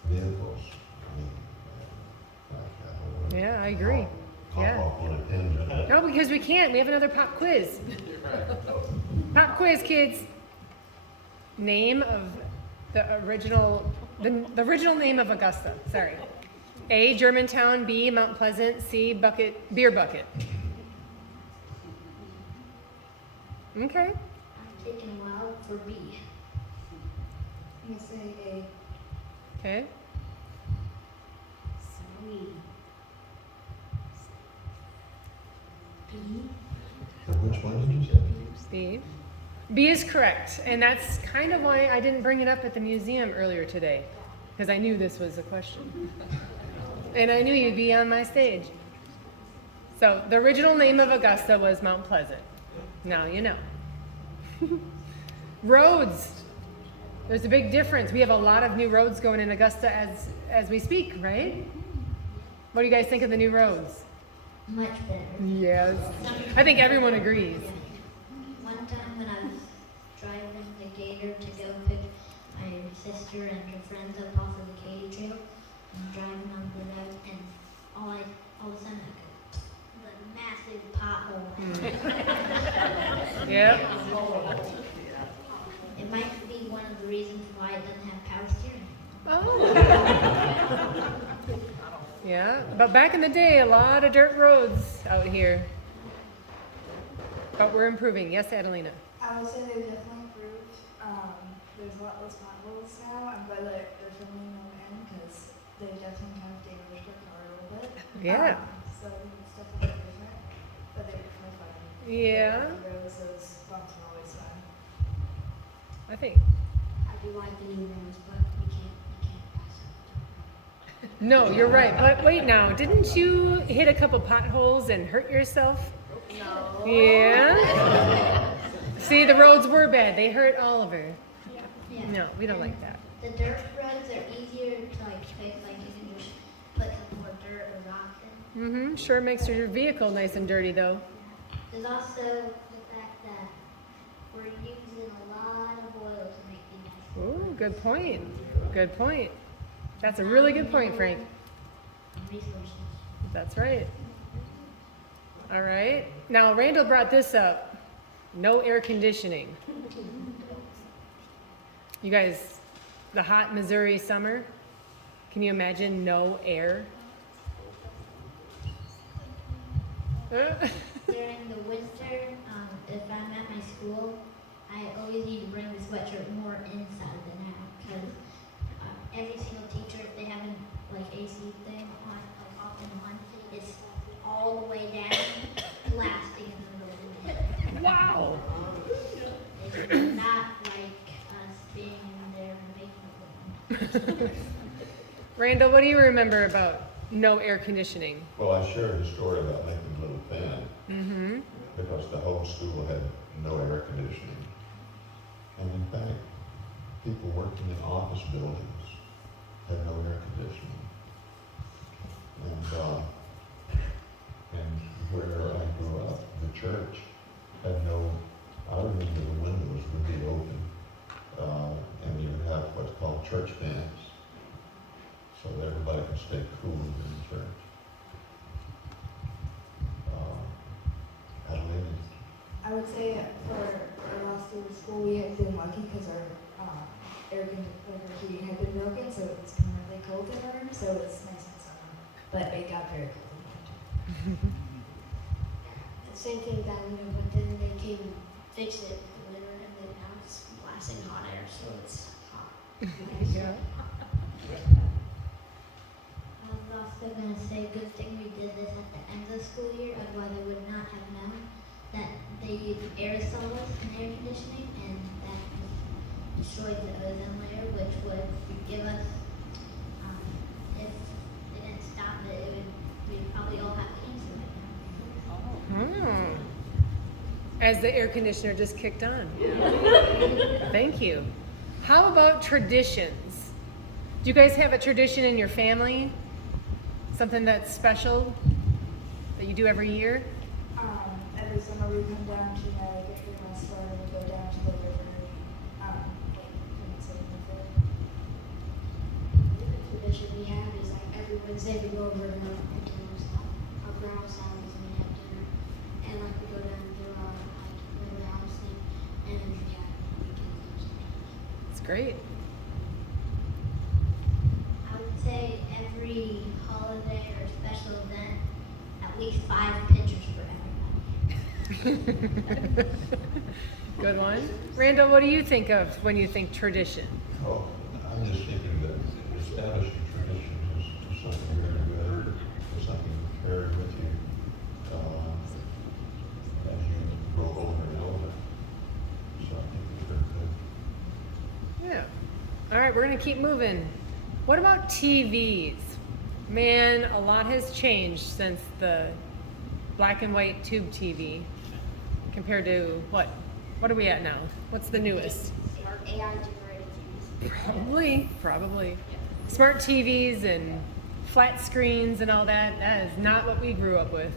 vehicles. Yeah, I agree. Yeah. Off on a tangent. No, because we can't. We have another pop quiz. Pop quiz, kids. Name of the original name of Augusta. Sorry. A, Germantown. B, Mount Pleasant. C, Beer Bucket. Okay. I'm taking a while for B. I'm gonna say A. Okay. Sweet. B. Which one did you say? B. B is correct. And that's kind of why I didn't bring it up at the museum earlier today. Because I knew this was a question. And I knew you'd be on my stage. So the original name of Augusta was Mount Pleasant. Now you know. Roads. There's a big difference. We have a lot of new roads going in Augusta as we speak, right? What do you guys think of the new roads? Much better. Yes. I think everyone agrees. One time when I was driving the gator to go pick my sister and her friends up off of the Katy Trail, I'm driving on the road and all of a sudden I go, the massive pothole. Yep. It might be one of the reasons why it doesn't have power steering. Oh. Yeah, but back in the day, a lot of dirt roads out here. But we're improving. Yes, Adelina. I would say they've definitely improved. There's a lot less potholes now. I'm glad that they're filling them in because they definitely kind of damaged our car a little bit. Yeah. So I think it's definitely different, but they're definitely fun. Yeah. Roads, those bumps are always fun. I think. I do like the new roads, but we can't pass up. No, you're right. But wait now, didn't you hit a couple potholes and hurt yourself? No. Yeah? See, the roads were bad. They hurt Oliver. Yeah. No, we don't like that. The dirt roads are easier to like fix, like you can just put some more dirt or rocks in. Mm-hmm. Sure makes your vehicle nice and dirty though. There's also the fact that we're using a lot of oil to make these. Ooh, good point. Good point. That's a really good point, Frank. Resources. That's right. All right. Now, Randall brought this up. No air conditioning. You guys, the hot Missouri summer, can you imagine no air? During the winter, if I'm at my school, I always need to bring the sweatshirt more inside than out because every single teacher, if they have an AC thing on, like off in one, it's all the way down, blasting in the middle of the day. Wow. They do not like us being in there and making it warm. Randall, what do you remember about no air conditioning? Well, I shared a story about making a little fan Mm-hmm. because the whole school had no air conditioning. And in fact, people working in office buildings had no air conditioning. And church had no, I remember the windows would be open, and you would have what's called church fans, so that everybody could stay cool in the church. Adelina? I would say for our last day of school, we have been lucky because our heating had been broken, so it's permanently cold in our room, so it's nice in summer. But it got very cold in winter. The same thing down there, but then they came and fixed it in the winter, and then now it's blasting hot air, so it's hot. Yeah. I was also going to say, good thing we did this at the end of the school year, otherwise I would not have known that they use aerosols in air conditioning, and that destroys the ozone layer, which would give us, if they didn't stop it, we'd probably all have cancer right now. Hmm. As the air conditioner just kicked on. Thank you. How about traditions? Do you guys have a tradition in your family? Something that's special that you do every year? Every summer we come down to get the wrestler and we go down to the river and sing with it. The tradition we have is like every Wednesday we go over to our grandma's house and we have dinner, and like we go down to our river house thing, and yeah, we can do something. It's great. I would say every holiday or special event, at least 5 pictures for everybody. Good one. Randall, what do you think of when you think tradition? Oh, I'm just thinking that establishing traditions is something very good, it's something you carry with you as you grow older and older. So I think it's very good. Yeah. All right, we're going to keep moving. What about TVs? Man, a lot has changed since the black and white tube TV compared to what? What are we at now? What's the newest? Smart AI generated TVs. Probably. Smart TVs and flat screens and all that. That is not what we grew up with.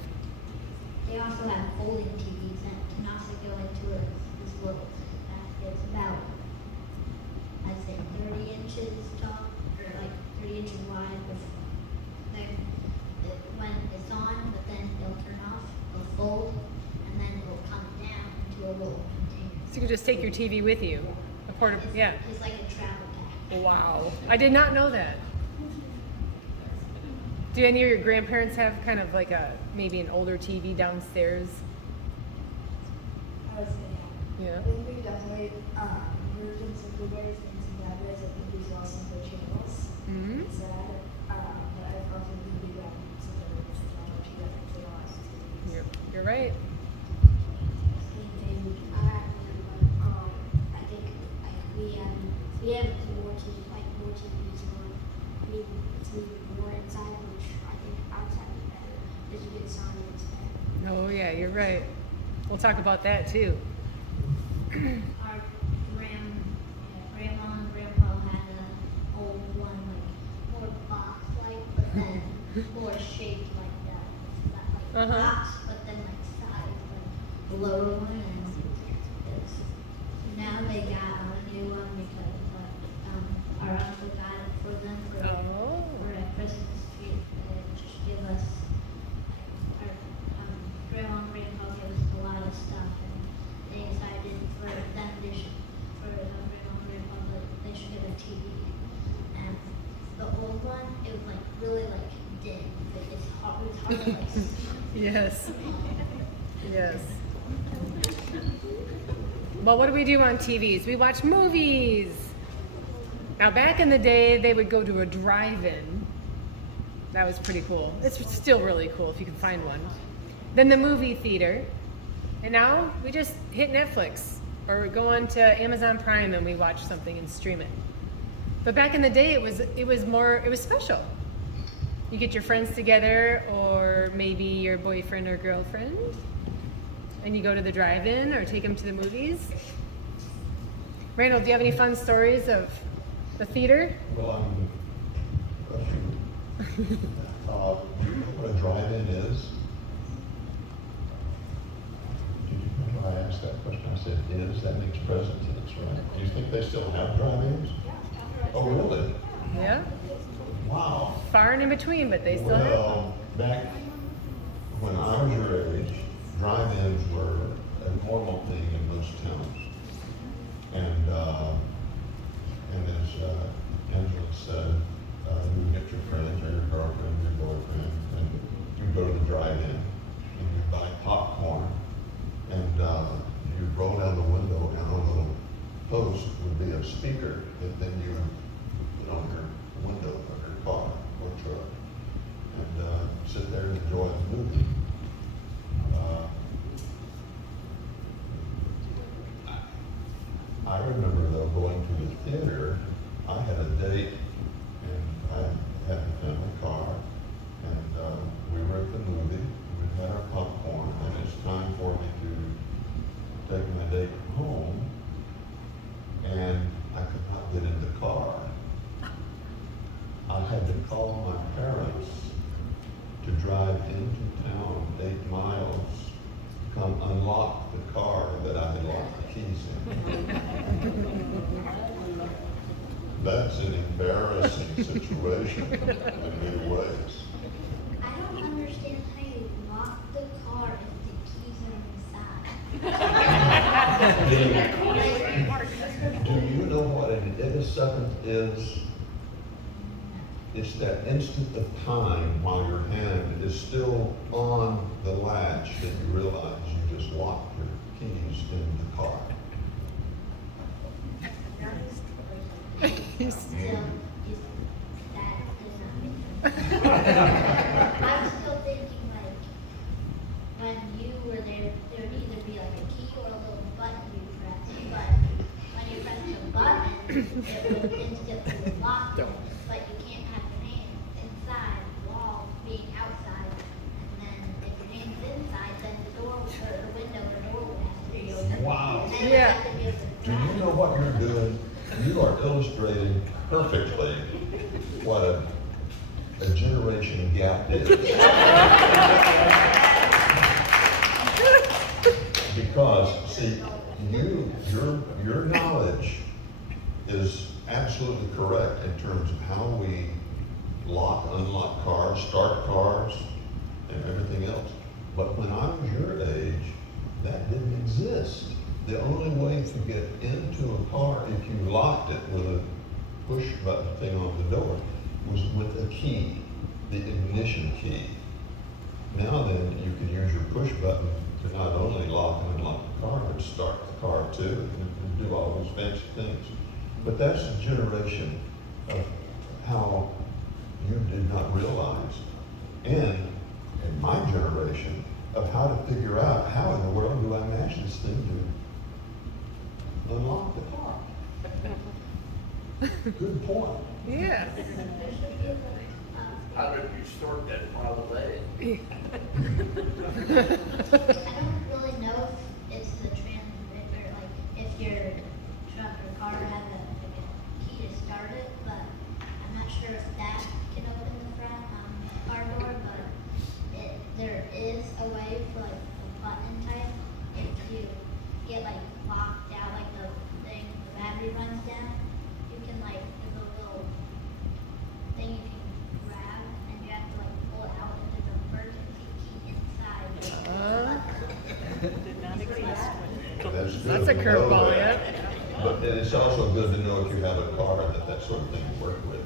They also have folding TVs that can also go into this little basket. It's about, I'd say, 30 inches tall, or like 30 inches wide. When it's on, but then it'll turn off, it'll fold, and then it'll come down into a little container. So you can just take your TV with you. A portable, yeah. It's like a travel bag. Wow. I did not know that. Do any of your grandparents have kind of like maybe an older TV downstairs? I would say Yeah. I think we definitely moved in some blueberries and some blackberries. I think we saw some good channels. Mm-hmm. It's sad, but I also think we got some good technology that makes it awesome. You're right. Same thing. I think like we have more TVs on. I mean, it's moving more inside, which I think outside is better. There's a good sound and it's better. Oh yeah, you're right. We'll talk about that too. Our grandma and grandpa had an old one, like more box-like, but then more shaped like that. Not like box, but then like size, like lower one. And now they got a new one because our uncle got it for them for a Christmas tree. They just give us, our grandma and grandpa give us a lot of stuff, and they decided for them for grandma and grandpa that they should get a TV. And the old one, it was like really like dim. It was hard to like see. Yes. Yes. Well, what do we do on TVs? We watch movies. Now, back in the day, they would go to a drive-in. That was pretty cool. It's still really cool if you can find one. Then the movie theater. And now we just hit Netflix or go on to Amazon Prime and we watch something and stream it. But back in the day, it was special. You get your friends together or maybe your boyfriend or girlfriend and you go to the drive-in or take them to the movies. Randall, do you have any fun stories of the theater? Well, do you know what a drive-in is? asked that question, I said, is, that means present tense, right? Do you think they still have drive-ins? Oh, really? Yeah, Wow. far and in between, but they still have them. Well, back when I was your age, drive-ins were a normal thing in most towns. And as Angela said, you would get your friends or your girlfriend, your boyfriend, and you go to the drive-in and you buy popcorn, and you'd roll down the window, and on a little post would be a speaker that then you put on your window of your car or truck, and sit there and enjoy the movie. I remember though going to the theater. I had a date, and I had a family car, and we were at the movie. We had our popcorn, and it's time for me to take my date home, and I could not get in the car. I had to call my parents to drive into town 8 miles, come unlock the car that I had locked the keys in. That's an embarrassing situation in many ways. I don't understand how you lock the car if the keys are inside. Do you know what an illisecond is? It's that instant of time while your hand is still on the latch that you realize you just locked your keys in the car. Still, that does not make sense. I'm still thinking like, when you were there, there would either be like a key or a little button you press. But when you press the button, it would instantly lock it. But you can't have your hand inside the wall being outside. And then if your hand's inside, then the door or the window or door would have to be open. Wow. And then Yeah. it would have to be able to Do you know what you're doing? You are illustrating perfectly what a generation gap is. Because, see, your knowledge is absolutely correct in terms of how we lock, unlock cars, start cars, and everything else. But when I was your age, that didn't exist. The only way to get into a car, if you locked it with a push button thing on the door, was with a key, the ignition key. Now then, you can use your push button to not only lock and unlock the car, but start the car too, and do all those fancy things. But that's a generation of how you did not realize, and in my generation, of how to figure out how in the world do I match this thing to unlock the car. Good point. Yeah. How did you start that pile of lead? I don't really know if it's the transmitter, like if your truck or car has like a key to start it, but I'm not sure if that can open the front car door, but there is a way for like the button type. If you get like locked out, like the thing, the battery runs down, you can like, there's a little thing you can grab and you have to like pull it out and there's an emergency key inside. Did not exist. That's good That's a to know curveball, that. yeah. But it's also good to know if you have a car that sort of thing will work with.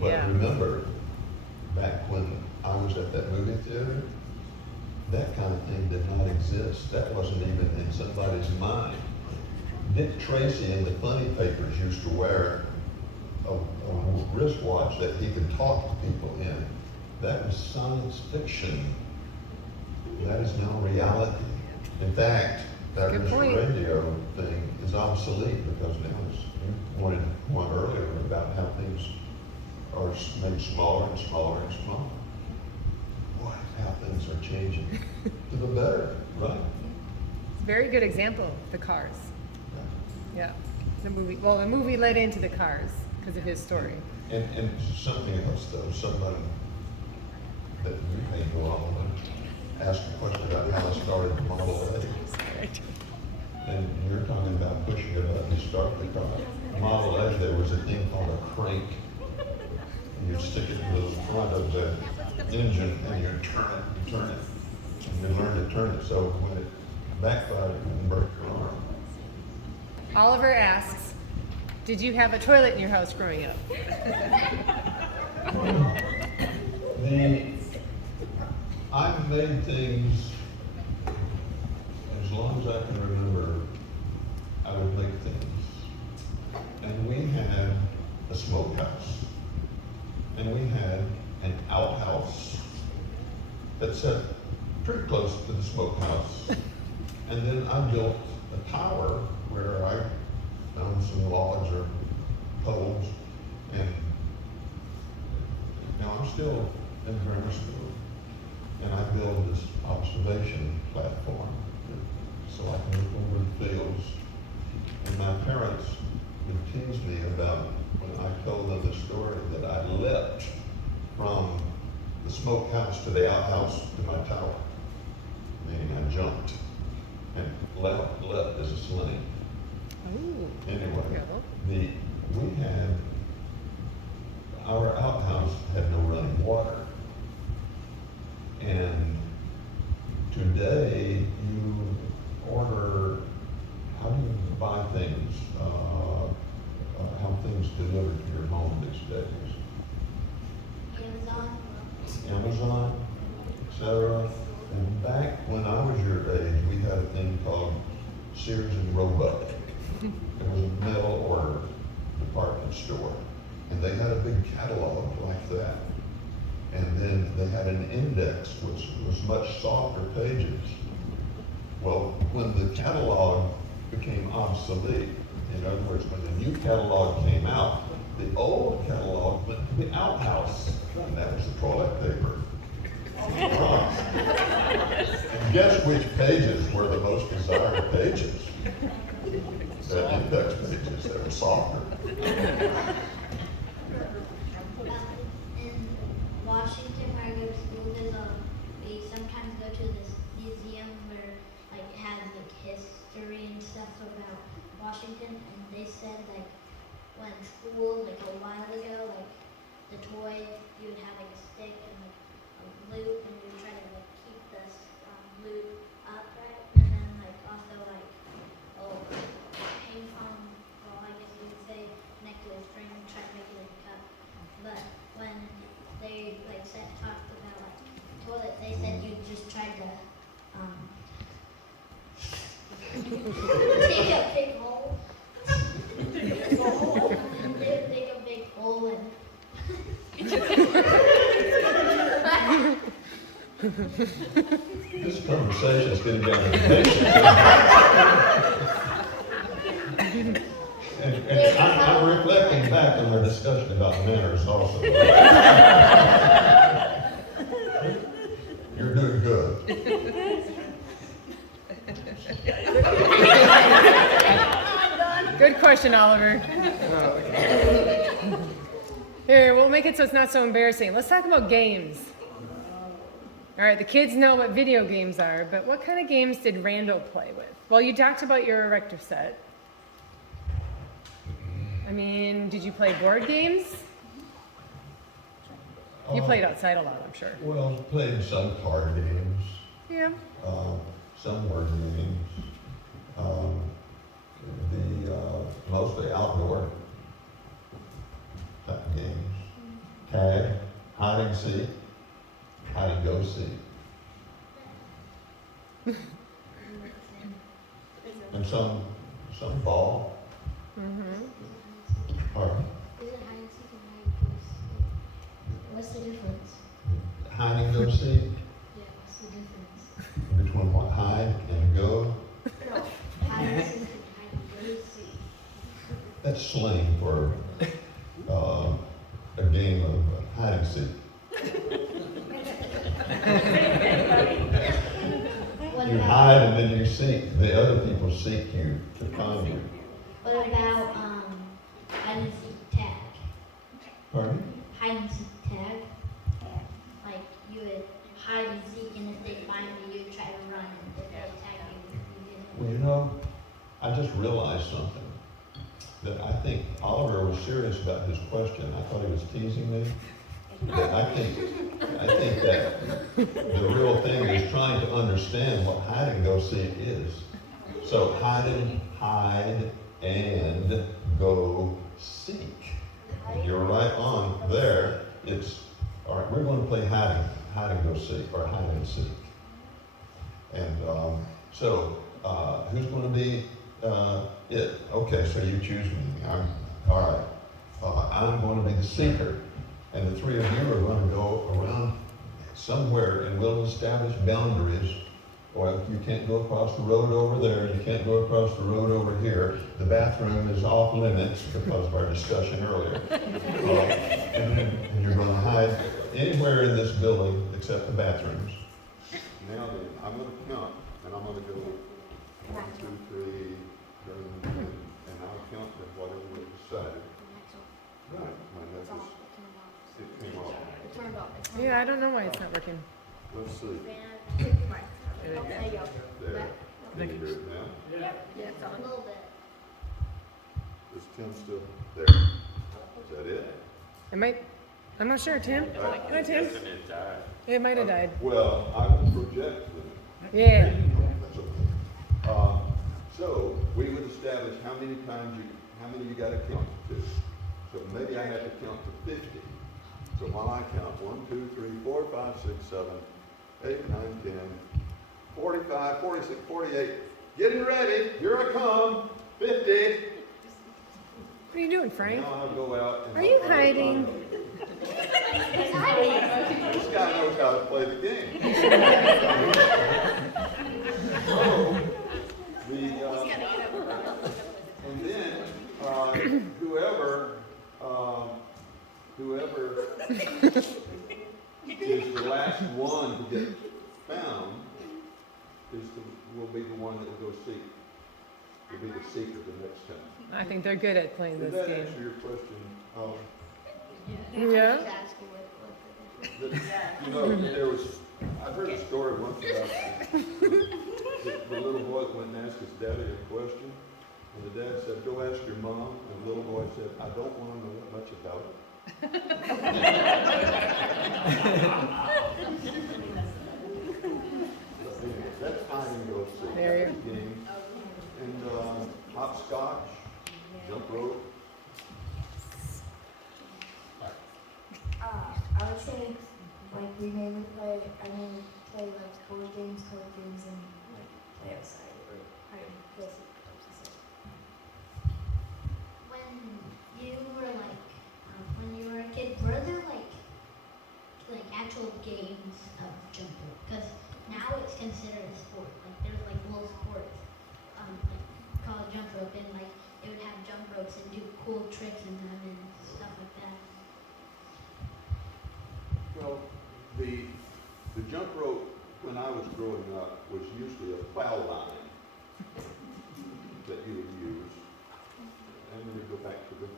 But Yeah. remember, back when I was at that movie theater, that kind of thing did not exist. That wasn't even in somebody's mind. Dick Tracy in the funny papers used to wear a wristwatch that he could talk to people in. That was science fiction. That is now reality. In fact, that Good Mr. point. Radio thing is obsolete because now it's, you pointed one earlier about how things are made smaller and smaller and smaller. Boy, how things are changing to the better, right? It's a very good example, the Cars. Yeah. The movie led into the Cars because of his story. And something else though, somebody that you may go on and ask a question about how I started the Model A. And you're talking about pushing a button to start the car. Model A, there was a thing called a crank. And you'd stick it to the front of the engine and you'd turn it. And you learn to turn it so when it backfired, it wouldn't break your arm. Oliver asks, did you have a toilet in your house growing up? I've made things, as long as I can remember, I would make things. And we had a smokehouse. And we had an outhouse that sat pretty close to the smokehouse. And then I built a tower where I found some logs or poles. And now I'm still in grammar school. And I build this observation platform so I can look over the fields. And my parents would tease me about when I told them the story that I leapt from the smokehouse to the outhouse to my tower, meaning I jumped. And leapt is a sling. Ooh. Anyway, our outhouse had no running water. And today, you order, how do you buy things, how things delivered to your home these days? Amazon, etc. And back when I was your age, we had a thing called Sears and Roebuck. It was a mail order department store. And they had a big catalog like that. And then they had an index, which was much softer pages. Well, when the catalog became obsolete, in other words, when the new catalog came out, the old catalog went to the outhouse, and that was the toilet paper. And guess which pages were the most desired pages? The index pages that were softer. Washington, where I go to school, we sometimes go to this museum where like it has like history and stuff about Washington, and they said like when school like a while ago, like the toys you would have like a stick and like a loop, and you would try to like keep this loop upright, and then like also like ping pong ball, I guess you would say, connect to a string and try to make it like a cup, but when they like talked about like toilet, they said you just tried to dig a big hole. Dig a big hole and This conversation is getting down to basics. And I'm reflecting back on our discussion about manners also. You're doing good. Good question, Oliver. Here, we'll make it so it's not so embarrassing. Let's talk about games. All right, the kids know what video games are, but what kind of games did Randall play with? Well, you talked about your erector set. I mean, did you play board games? You played outside a lot, I'm sure. Well, played some card games. Yeah. Some word games. Mostly outdoor type games. Tag, hide and seek, hide and go seek. And some ball. Mm-hmm. Pardon? Is it hide and seek and hide and go seek? What's the difference? Hide and go seek. Yeah, what's the difference? Between what, hide and go? No, hide and seek and hide and go seek. That's slang for a game of hide and seek. You hide and then you seek. The other people seek you to find you. what about hide and seek tag? Pardon? Hide and seek tag. Like you would hide and seek, and if they find you, you'd try to run, and if they tag you, you get Well, you know, I just realized something. That I think Oliver was serious about his question. I thought he was teasing me. But I think that the real thing is trying to understand what hide and go seek is. So hide and go seek. And you're right on there. It's, all right, we're going to play hide and go seek, or hide and seek. And who's going to be it? Okay, so you choose me. All right. I'm going to be the seeker. And the three of you are going to go around somewhere and we'll establish boundaries. Or you can't go across the road over there, you can't go across the road over here. The bathroom is off limits because of our discussion earlier. And you're going to hide anywhere in this building except the bathrooms. Now then, I'm going to count, and I'm going to go 1, 2, 3, and I'll count to whatever we decided. Right, it came off. It turned off. Yeah, I don't know why it's not working. Let's see. There you go. There. Can you hear it now? Yeah, it's on. A little bit. Is Tim still there? Is that it? I'm not sure, Tim. Hi, Tim. It might have died. Well, I will project them. Yeah. That's okay. So we would establish how many you got to count to. So maybe I have to count to 50. So while I count 1, 2, 3, 4, 5, 6, 7, 8, 9, 10, 45, 46, 48. Getting ready. Here I come. 50. What are you doing, Frank? Now I'll go out and Are you hiding? This guy knows how to play the game. So, and then whoever is the last one to get found will be the one that will go seek. Will be the seeker the next time. I think they're good at playing Did this that game. answer your question? Yeah. I heard a story once about the little boy that went and asked his daddy a question, and the dad said, "Go ask your mom," and the little boy said, "I don't want to know much about it." That's hide and go seek. There you go. And hopscotch, jump rope. I would say, like, we mainly play like board games, card games, and like play outside or hide and go seek. When you were when you were a kid, were there like actual games of jump rope? Because now it's considered a sport. Like there's like little sports, like called jump rope, and like they would have jump ropes and do cool tricks in them and stuff like that. Well, the jump rope when I was growing up was usually a plow line that you would use. And then we go back to the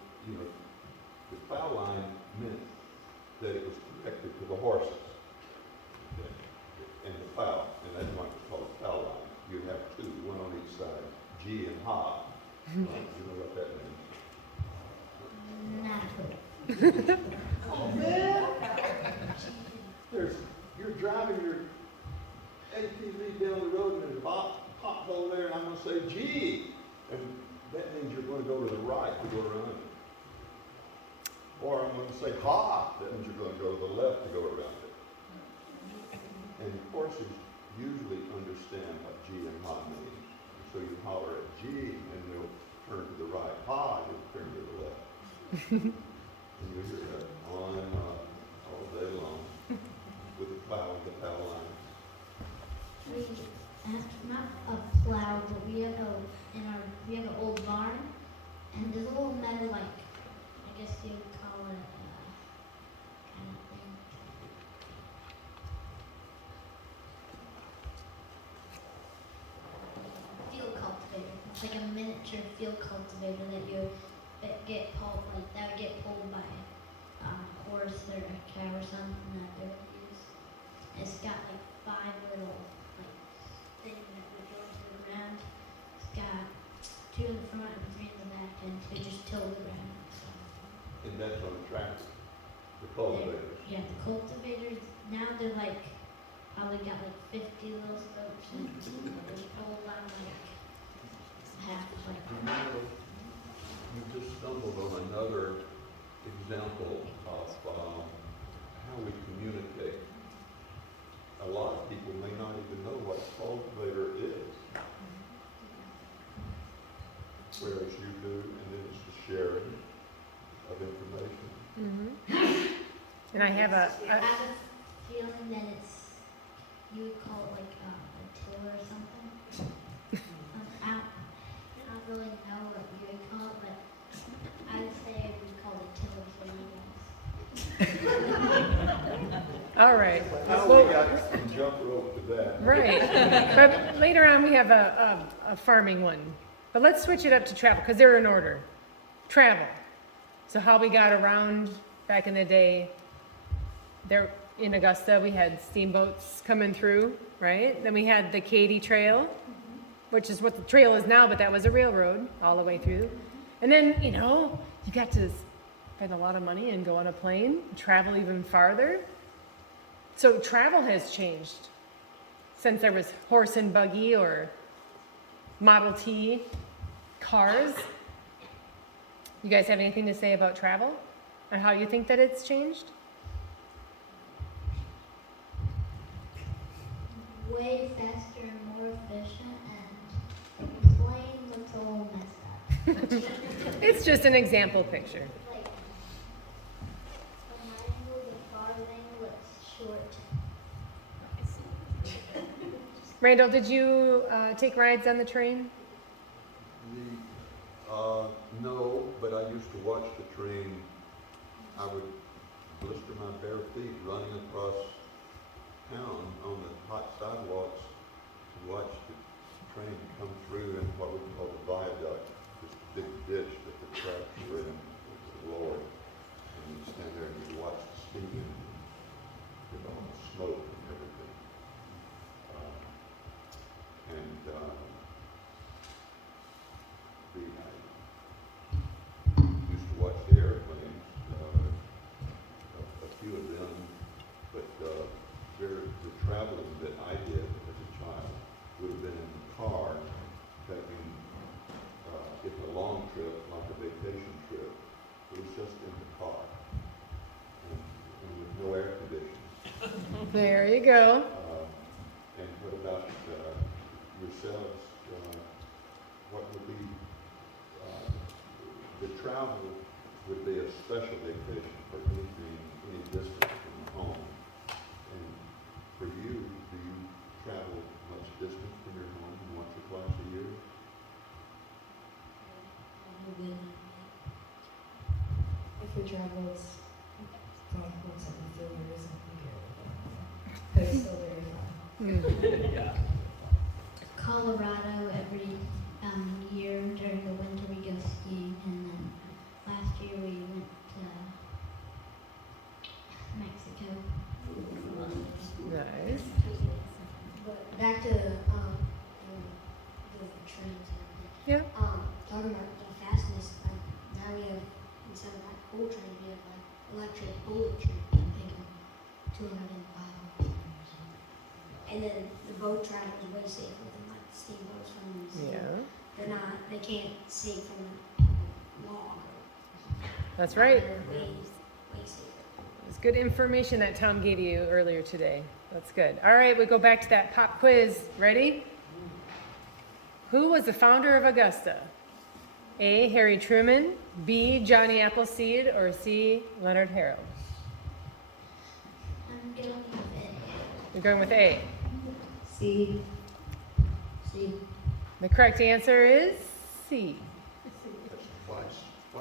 plow line meant that it was connected to the horses. Okay? And the plow, and that's why it's called a plow line. You'd have two, one on each side, G and Ha. You know what that means? Not a clue. Oh, man! You're driving your ATV down the road and there's a pothole there, and I'm going to say G. And that means you're going to go to the right to go around it. Or I'm going to say Ha. That means you're going to go to the left to go around it. And horses usually understand what G and Ha means. So you holler at G and they'll turn to the right. Ha, you'll turn to the left. And you hear that on and on all day long with the plow line. We have not a plow, but we have an old barn, and there's a little metal, like, I guess you would call it, kind of thing. Field cultivator. It's like a miniature field cultivator that would get pulled by a horse or a cow or something that they would use. It's got like 5 little things that would go into the ground. It's got two in the front and three in the back, and they just tilt it around. And that's on a tractor, the cultivators. Yeah, the cultivators, now they're like, probably got like 50 little spokes, and they pull down like half, like, You just stumbled on another example of how we communicate. A lot of people may not even know what a cultivator is, whereas you do, and then it's the sharing of information. Mm-hmm. And I have I have a feeling that it's, you would call it like a tiller or something. I don't really know what you would call it, but I would say we call it tiller for you guys. all right. How Well, we got from jump rope to that. right. But later on, we have a farming one. But let's switch it up to travel because they're in order. Travel. So how we got around back in the day. There in Augusta, we had steamboats coming through, right? Then we had the Katy Trail, which is what the trail is now, but that was a railroad all the way through. And then, you know, you got to spend a lot of money and go on a plane, travel even farther. So travel has changed since there was horse and buggy or Model T cars. You guys have anything to say about travel and how you think that it's changed? Way faster and more efficient, and the plane looks a little messed up. It's just an example picture. Like, from my angle, the farther angle looks short. Randall, did you take rides on the train? No, but I used to watch the train. I would blister my bare feet running across town on the hot sidewalks to watch the train come through in what we call the viaduct, this big ditch that the tracks were in with the Lord. And you'd stand there and you'd watch the steam and all the smoke and everything. I used to watch the airplanes, a few of them, but the traveling that I did as a child would have been in the car, taking, if a long trip, like a vacation trip, it was just in the car, and with no air conditioning. There you go. And what about yourselves? What would be, the travel would be a special vacation for anything, any distance from home. And for you, do you travel much distance from your home once or twice a year? If we travel, it's like once every 3 years, but it's still very fun. Colorado every year during the winter we go skiing, and then last year we went to Mexico. Nice. But back to the trains and everything. Yeah. Talking about the fastness, now we have, instead of like coal trains, we have like electric bullet trains, taking 205 miles. And then the boat travel is way safer than like steamboats from New Zealand. Yeah. They can't sink from a log. That's right. They're way safer. It's good information that Tom gave you earlier today. That's good. All right, we go back to that pop quiz. Ready? Who was the founder of Augusta? A. Harry Truman, B. Johnny Appleseed, or C. Leonard Harrell? I'm going with it. You're going with A. See, The correct answer is C. Twice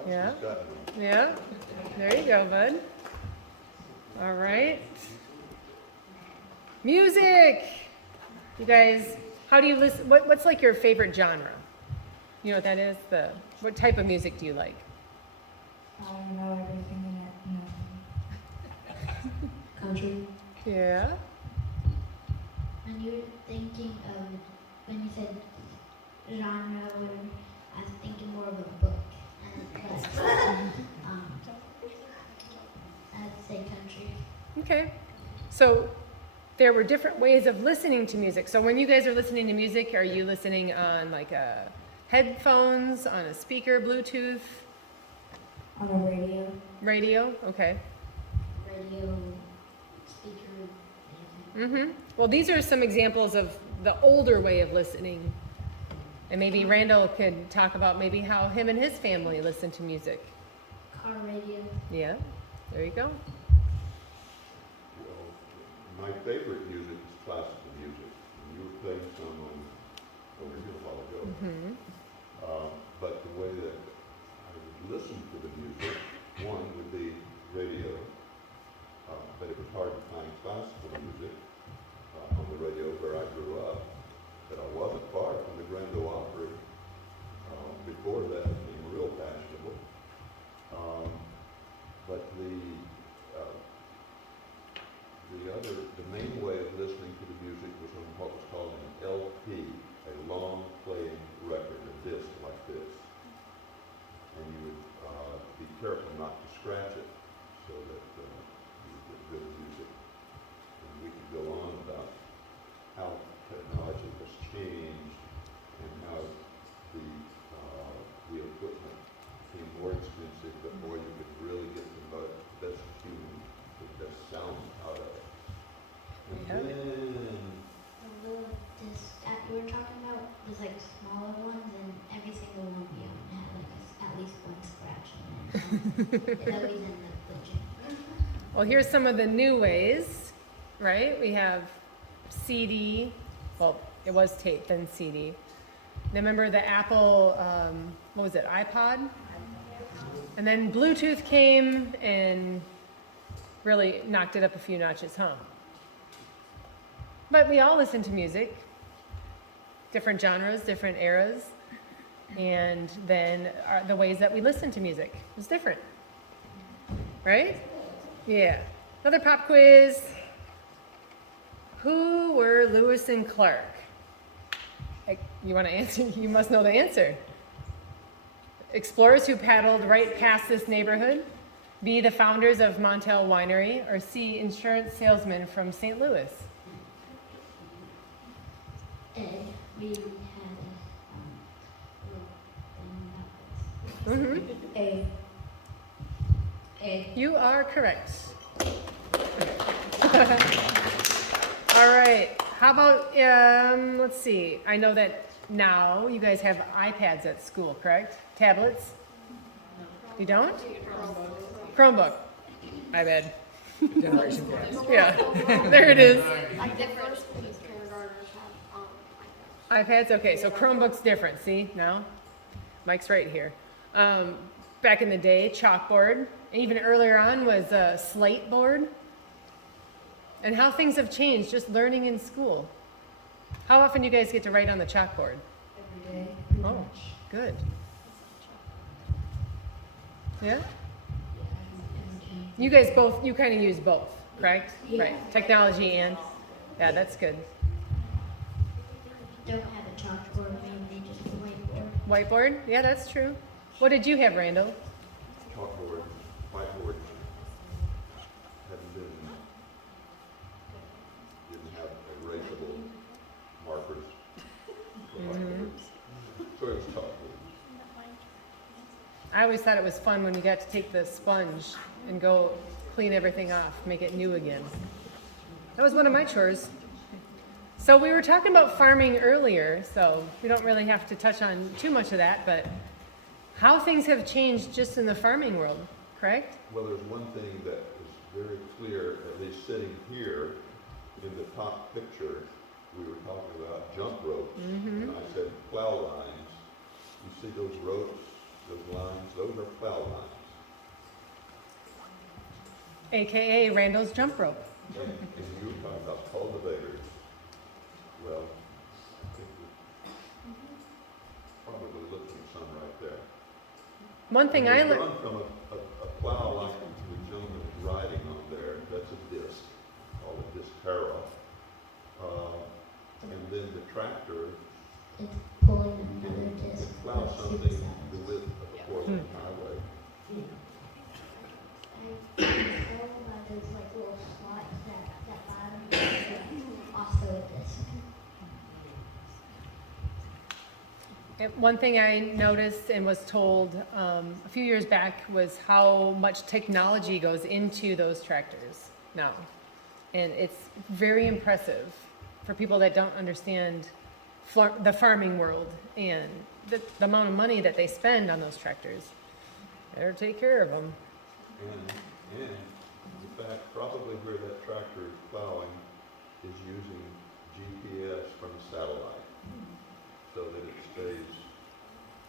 Yeah. she's gotten them. Yeah, there you go, bud. All right. Music. You guys, how do you listen? What's like your favorite genre? You know what that is? What type of music do you like? I want to know everything in it. Country. Yeah. And you were thinking of, when you said genre, I'm thinking more of a book. But, I'd say country. Okay. So there were different ways of listening to music. So when you guys are listening to music, are you listening on like a headphones, on a speaker, Bluetooth, On a radio. radio? Okay. Radio, speaker, anything. Well, these are some examples of the older way of listening. And maybe Randall could talk about maybe how him and his family listen to music. Car radio. Yeah, there you go. Well, my favorite music is classical music. And you were playing some over here a while ago. But the way that I would listen to the music, one would be radio. But it was hard to find classical music on the radio where I grew up. But I wasn't far from the Grand Ole Opry. Before that, it became real fashionable. But the main way of listening to the music was on what was called an LP, a long playing record, a disc like this. And you would be careful not to scratch it so that you would get good music. And we could go on about how technology has changed and how the equipment became more expensive, but more you could really get the best tune, the best sound out of it. And Yeah. then, The little disc that you were talking about was like smaller ones, and every single one we owned had like at least one scratch in it. It always ended up glitching. Well, here's some of the new ways, right? We have CD. Well, it was tape, then CD. Remember the Apple, what was it, iPod? And then Bluetooth came and really knocked it up a few notches, huh? But we all listen to music, different genres, different eras, and then the ways that we listen to music is different, right? Yeah. Another pop quiz. Who were Lewis and Clark? You want to answer? You must know the answer. Explorers who paddled right past this neighborhood. B, the founders of Montel Winery. Or C, insurance salesmen from St. Louis. A, we had a little thing about this. A. You are correct. All right. How about, let's see. I know that now you guys have iPads at school, correct? Tablets? You don't? Chromebook. iPad. Generation Gap. Yeah, there it is. Like the first kindergartners have iPads. iPads, okay, so Chromebook's different, see, now? Mike's right here. Back in the day, chalkboard. Even earlier on was a slate board. And how things have changed, just learning in school. How often do you guys get to write on the chalkboard? Every day. Oh, good. Yeah? You guys both, you kind of use both, correct? Yeah. Right, technology and, yeah, that's good. Don't have a chalkboard, mainly just a whiteboard. Whiteboard, yeah, that's true. What did you have, Randall? chalkboard, whiteboard didn't have erasable markers for whiteboards. So it was chalkboard. I always thought it was fun when you got to take the sponge and go clean everything off, make it new again. That was one of my chores. So we were talking about farming earlier, so we don't really have to touch on too much of that, but how things have changed just in the farming world, correct? Well, there's one thing that is very clear, at least sitting here in the top picture. We were talking about jump ropes, and I said plow lines. You see those ropes, those lines, those are plow lines. AKA Randall's jump rope. And you were talking about cultivators. Well, I think we're probably looking at some right there. One thing I We've learned, gone from a plow like the gentleman is riding on there, that's a disc, called a disc harrow. And then the tractor It's pulling can another disc. plow that something shoots One thing I noticed and was told a few years back was how much technology goes into those tractors now. And it's very impressive for people that don't understand the farming world and the amount of money that they spend on those tractors. Better take care of them. And in fact, probably where that tractor is plowing is using GPS from satellite so that it stays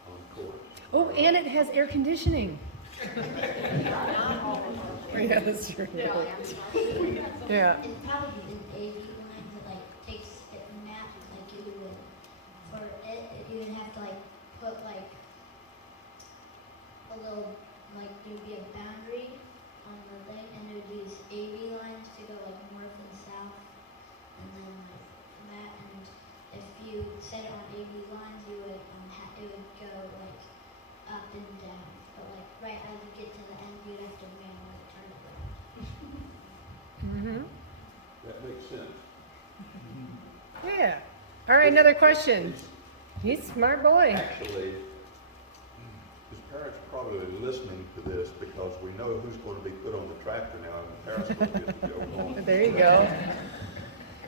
on course. Oh, and it has air conditioning. Yeah, that's true. Yeah. It's probably an AV line that like takes it map like you would for it. You would have to like put like a little like there'd be a boundary on the thing, and there would be these AV lines to go like north and south, and then like that. And if you set it on AV lines, you would it would go like up and down. But like right as you get to the end, you'd have to manually turn it around. Mm-hmm. That makes sense. Yeah. All right, another question. He's a smart boy. Actually, his parents are probably listening to this because we know who's going to be put on the tractor now, and the parents are going to get to go home. There you go.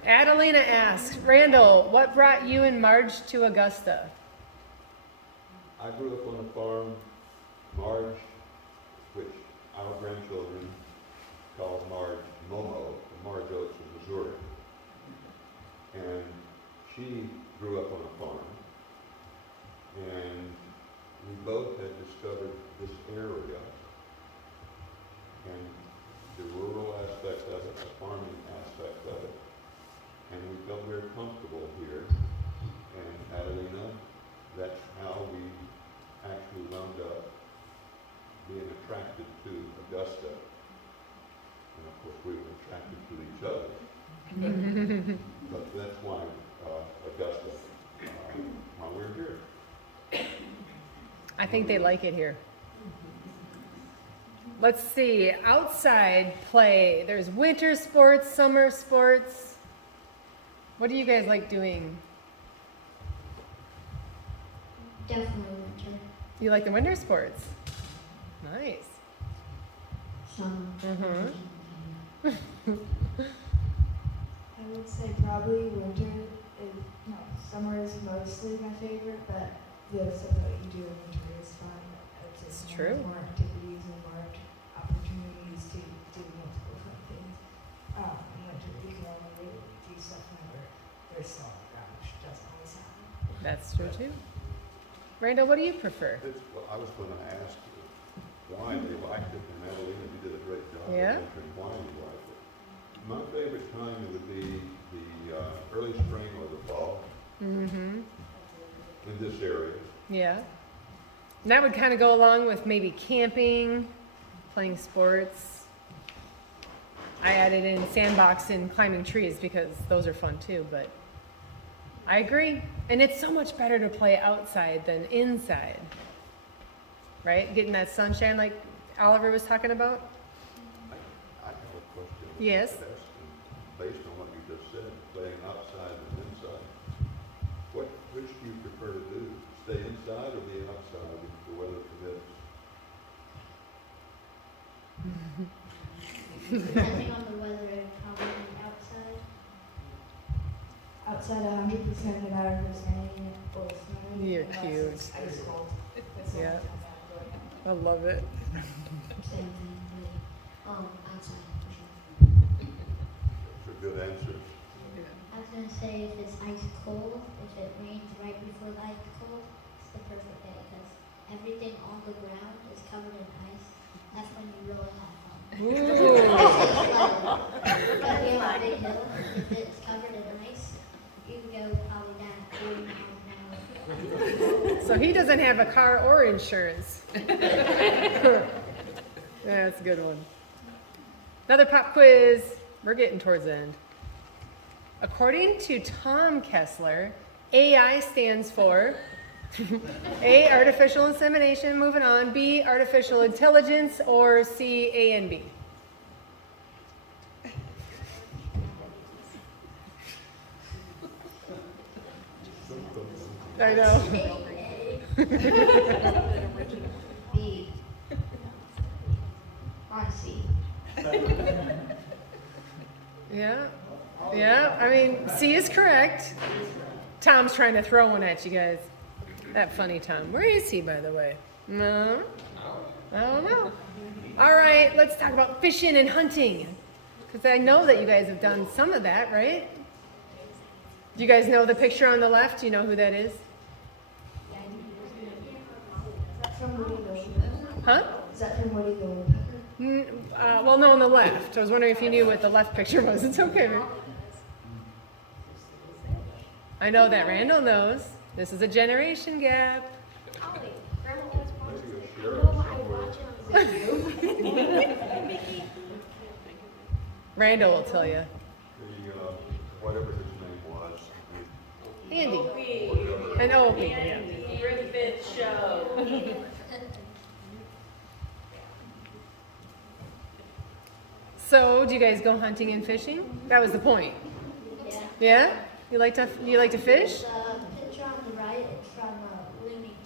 Adelina asked, Randal, what brought you and Marge to Augusta? I grew up on a farm. Marge, which our grandchildren call Marge Momo, from Marge Oaks of Missouri. And she grew up on a farm. And we both had discovered this area and the rural aspect of it, the farming aspect of it. And we felt very comfortable here. And Adelina, that's how we actually wound up being attracted to Augusta. And of course, we were attracted to each other. But that's why Augusta, why we're here. I think they like it here. Let's see, outside play. There's winter sports, summer sports. What do you guys like doing? Definitely winter. You like the winter sports? Nice. Some. Mm-hmm. I would say probably winter is, no, summer is mostly my favorite, but the stuff that you do in winter is fun. It's just true. more activities and more opportunities to do multiple fun things. In winter, you can only really do stuff whenever there's snow on the ground, which doesn't always happen. That's true too. Randall, what do you prefer? Well, I was going to ask why they liked it, and Adelina, you did a great job of Yeah. answering why you liked it. My favorite time would be the early spring or the fall Mm-hmm. in this area. Yeah. And that would kind of go along with maybe camping, playing sports. I added in sandbox and climbing trees because those are fun too, but I agree. And it's so much better to play outside than inside. Right? Getting that sunshine like Oliver was talking about. I have a question. Yes. That's based on what you just said, playing outside and inside. Which do you prefer to do? Stay inside or be outside if the weather permits? Depending on the weather, it'd probably be outside. Outside 100% no matter if it's raining or snowing. You're unless cute. It's ice cold. Yeah. I love it. Same thing, really. Outside, for sure. Those are good answers. I was gonna say if it's ice cold, if it rains right before the ice cold, it's the perfect day because everything on the ground is covered in ice. That's when you really have fun. Ooh. Because we have a big hill. If it's covered in ice, you can go probably down 40 miles an hour. So he doesn't have a car or insurance. Yeah, that's a good one. Another pop quiz. We're getting towards the end. According to Tom Kessler, AI stands for A, artificial insemination, moving on, B, artificial intelligence, or C, A and B. I know. B. On C. Yeah. Yeah. I mean, C is correct. Tom's trying to throw one at you guys. That funny Tom. Where is he, by the way? No? I don't know. All right, let's talk about fishing and hunting. Because I know that you guys have done some of that, right? Do you guys know the picture on the left? Do you know who that is? From Woody the Woodpecker? Huh? Is that from Woody the Woodpecker? Well, no, on the left. I was wondering if you knew what the left picture was. It's okay, man. I know that Randall knows. This is a generation gap. Oh, wait. Grandma always watches Maybe it. a sheriff No, I somewhere. watch it on Zoom. Randall will tell you. Whatever his name was. Andy. Opie. And Opie. Andy Griffith Show. So, do you guys go hunting and fishing? That was the point. Yeah. Yeah? You like to fish? The picture on the right is from Bloomington.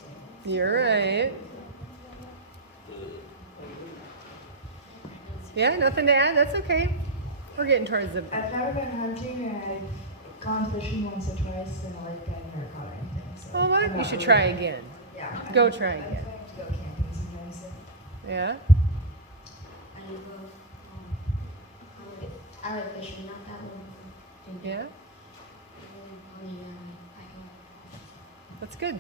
You're right. Yeah, nothing to add? That's okay. We're getting towards the... I've never been hunting, and I've gone fishing once or twice in a lake, but I've never caught anything. So Oh, I'm what? You not should really- try again. Yeah. Go I'm- try I'm again. planning to go camping sometime soon. Yeah? I do both. I like fishing, not that one. Yeah? That's good.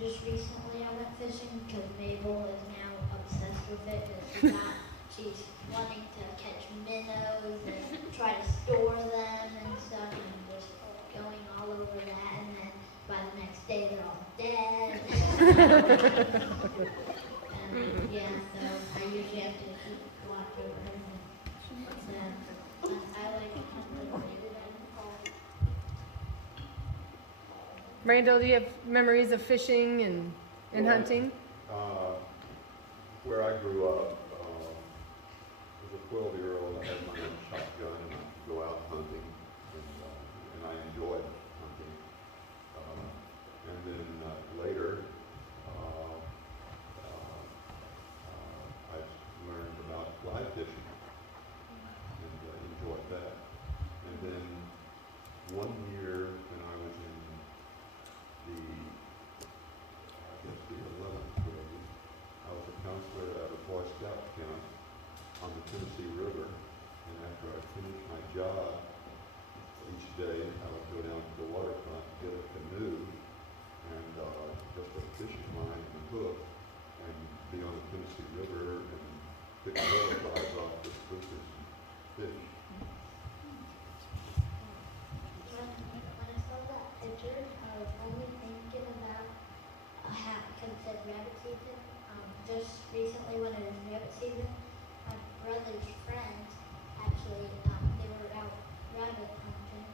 Just recently I went fishing because Mabel is now obsessed with it. 'Cause she's wanting to catch minnows and try to store them and stuff, and just going all over that. And then by the next day they're all dead. And yeah, so I usually have to keep watch over her. And I like hunting. Randall, do you have memories of fishing and hunting? Where I grew up, as a 12-year-old, I had my own shotgun and I could go out hunting, and I enjoyed hunting. And then later, I learned about fly fishing and enjoyed that. And then one year when I was in the 11th grade, I was a counselor at a Boy Scout camp on the Tennessee River, and after I finished my job, each day I would go down to the waterfront, get a canoe, and just a fishing line and a hook, and be on the Tennessee River and pick butterflies off the spruces and fish. When I saw that picture, I was only thinking about because it said rabbit season. Just recently when it was rabbit season, my brother's friends actually, they were out rabbit hunting,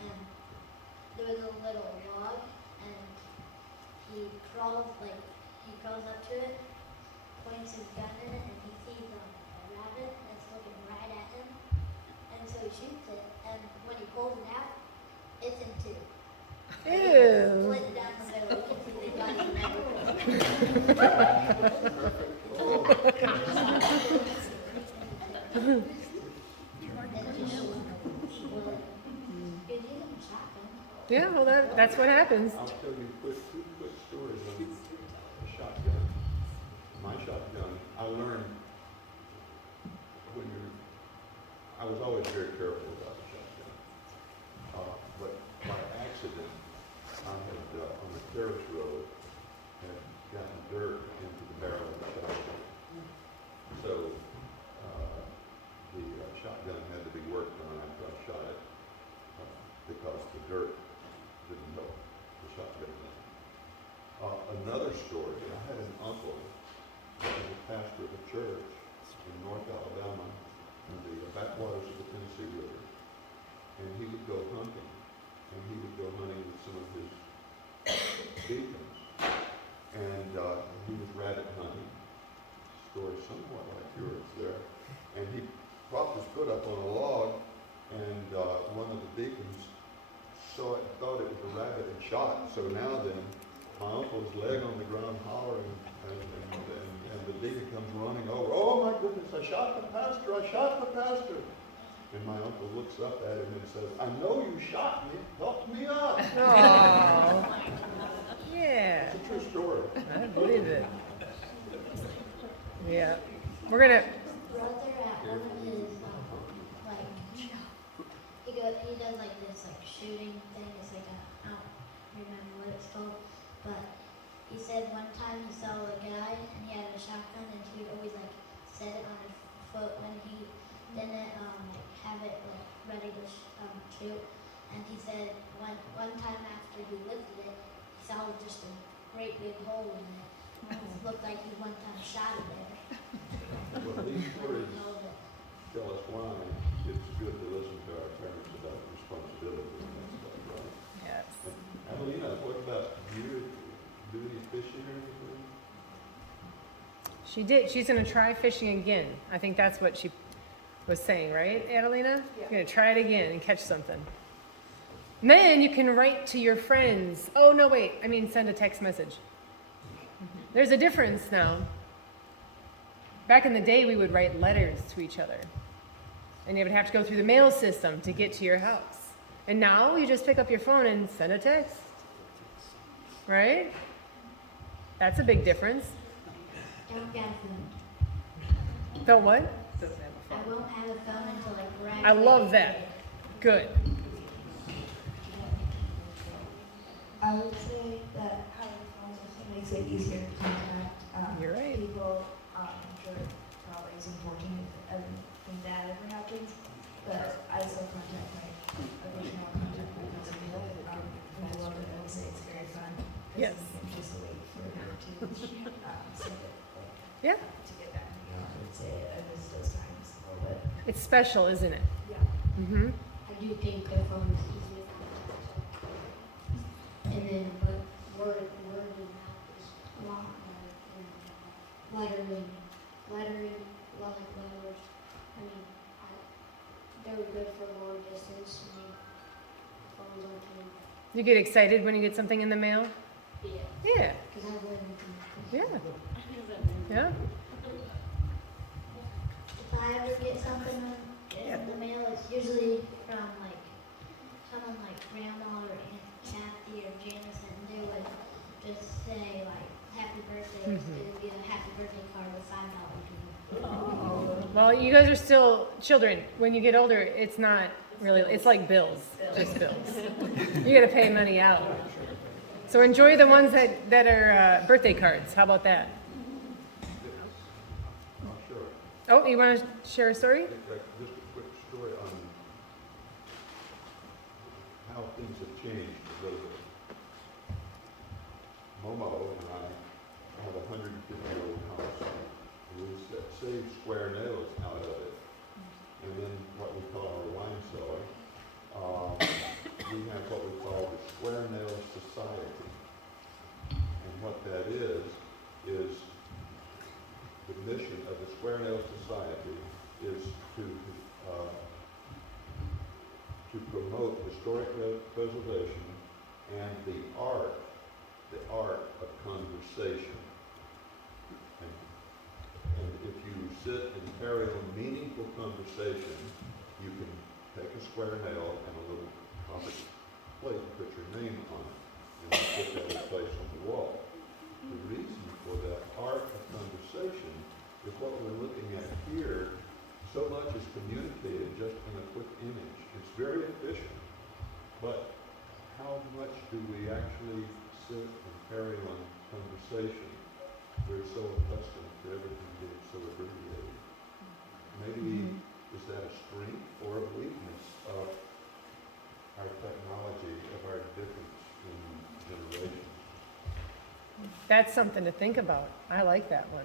and there was a little log, and he crawls up to it, points his gun in it, and he sees a rabbit that's looking right at him, and so he shoots it, and when he pulls it out, it's in two. Ew. Split down the middle, you can see the gun in the middle. Yeah, well, that's what happens. I'll tell you two quick stories on the shotgun. My shotgun, I learned I was always very careful about the shotgun. But by accident, I had, on the terrace road, had gotten dirt into the barrel of the shotgun. So, the shotgun had to be worked on after I shot it, because the dirt didn't help the shotgun. Another story, I had an uncle who was a pastor of a church in North Alabama, in the backwaters of the Tennessee River. And he would go hunting, and he would go hunting with some of his deacons. And he was rabbit hunting, story somewhat like yours there. And he propped his foot up on a log, and one of the deacons thought it was a rabbit and shot. So now then, my uncle's leg on the ground hollering, and the deacon comes running over. Oh my goodness, I shot the pastor, I shot the pastor. And my uncle looks up at him and says, I know you shot me, help me up. Oh, yeah. It's a true story. I believe it. Yeah. We're gonna. Brother at one of his like he does like this like shooting thing. It's like I don't remember what it's called, but he said one time he saw a guy and he had a shotgun and he would always like set it on his foot when he didn't like have it like ready to shoot. And he said one time after he lifted it, he saw just a great big hole in it. It looked like he one time shot it there. Well, these stories tell us why it's good to listen to our parents about responsibility and that stuff, right? Yes. Adelina, what about you? Do any fishing or anything? She did. She's gonna try fishing again. I think that's what she was saying, right, Adelina? You're gonna try it again and catch something. And then you can write to your friends. Oh no, wait. I mean, send a text message. There's a difference now. Back in the day, we would write letters to each other. And you would have to go through the mail system to get to your house. And now you just pick up your phone and send a text. Right? That's a big difference. Don't get a phone. Don't what? I won't have a phone until I graduate. I love that. Good. I would say that having phones also makes it easier to contact You're right. people. I'm sure probably is important if everything that ever happens, but I still contact my original contact my cousin. I love it. I would say it's very fun. Yes. It's just a way for her to send it, Yeah. to get back. I would say I miss those times a little bit. It's special, isn't it? Yeah. Mm-hmm. I do think their phone is easier to contact. And then, but word of mouth is a lot better than lettering, like letters. I mean, they were good for long distance. I mean, phones aren't too. You get excited when you get something in the mail? Yeah. Yeah. Because I wouldn't. Yeah. Yeah. If I ever get something in the mail, it's usually from like someone like Grandma or Aunt Kathy or Janice, and they would just say like "Happy Birthday." It would be a happy birthday card with $5 Well, you guys are still children. When you get older, it's not really, it's like bills, just bills. You gotta pay money out. So enjoy the ones that are birthday cards. How about that? Sure. Oh, you wanna share a story? Just a quick story on how things have changed a little bit. Momo and I have a 150-year-old house. We save square nails out of it. And then what we call our wine cellar. We have what we call the Square Nail Society. And what that is the mission of the Square Nail Society is to promote historic preservation and the art of conversation. And if you sit and carry on meaningful conversation, you can take a square nail and a little copper plate and put your name on it, and you put that in place on the wall. The reason for that art of conversation is what we're looking at here. So much is communicated just in a quick image. It's very efficient, but how much do we actually sit and carry on conversation? We're so accustomed to everything being so abbreviated. Maybe is that a strength or a weakness of our technology, of our difference in generations? That's something to think about. I like that one.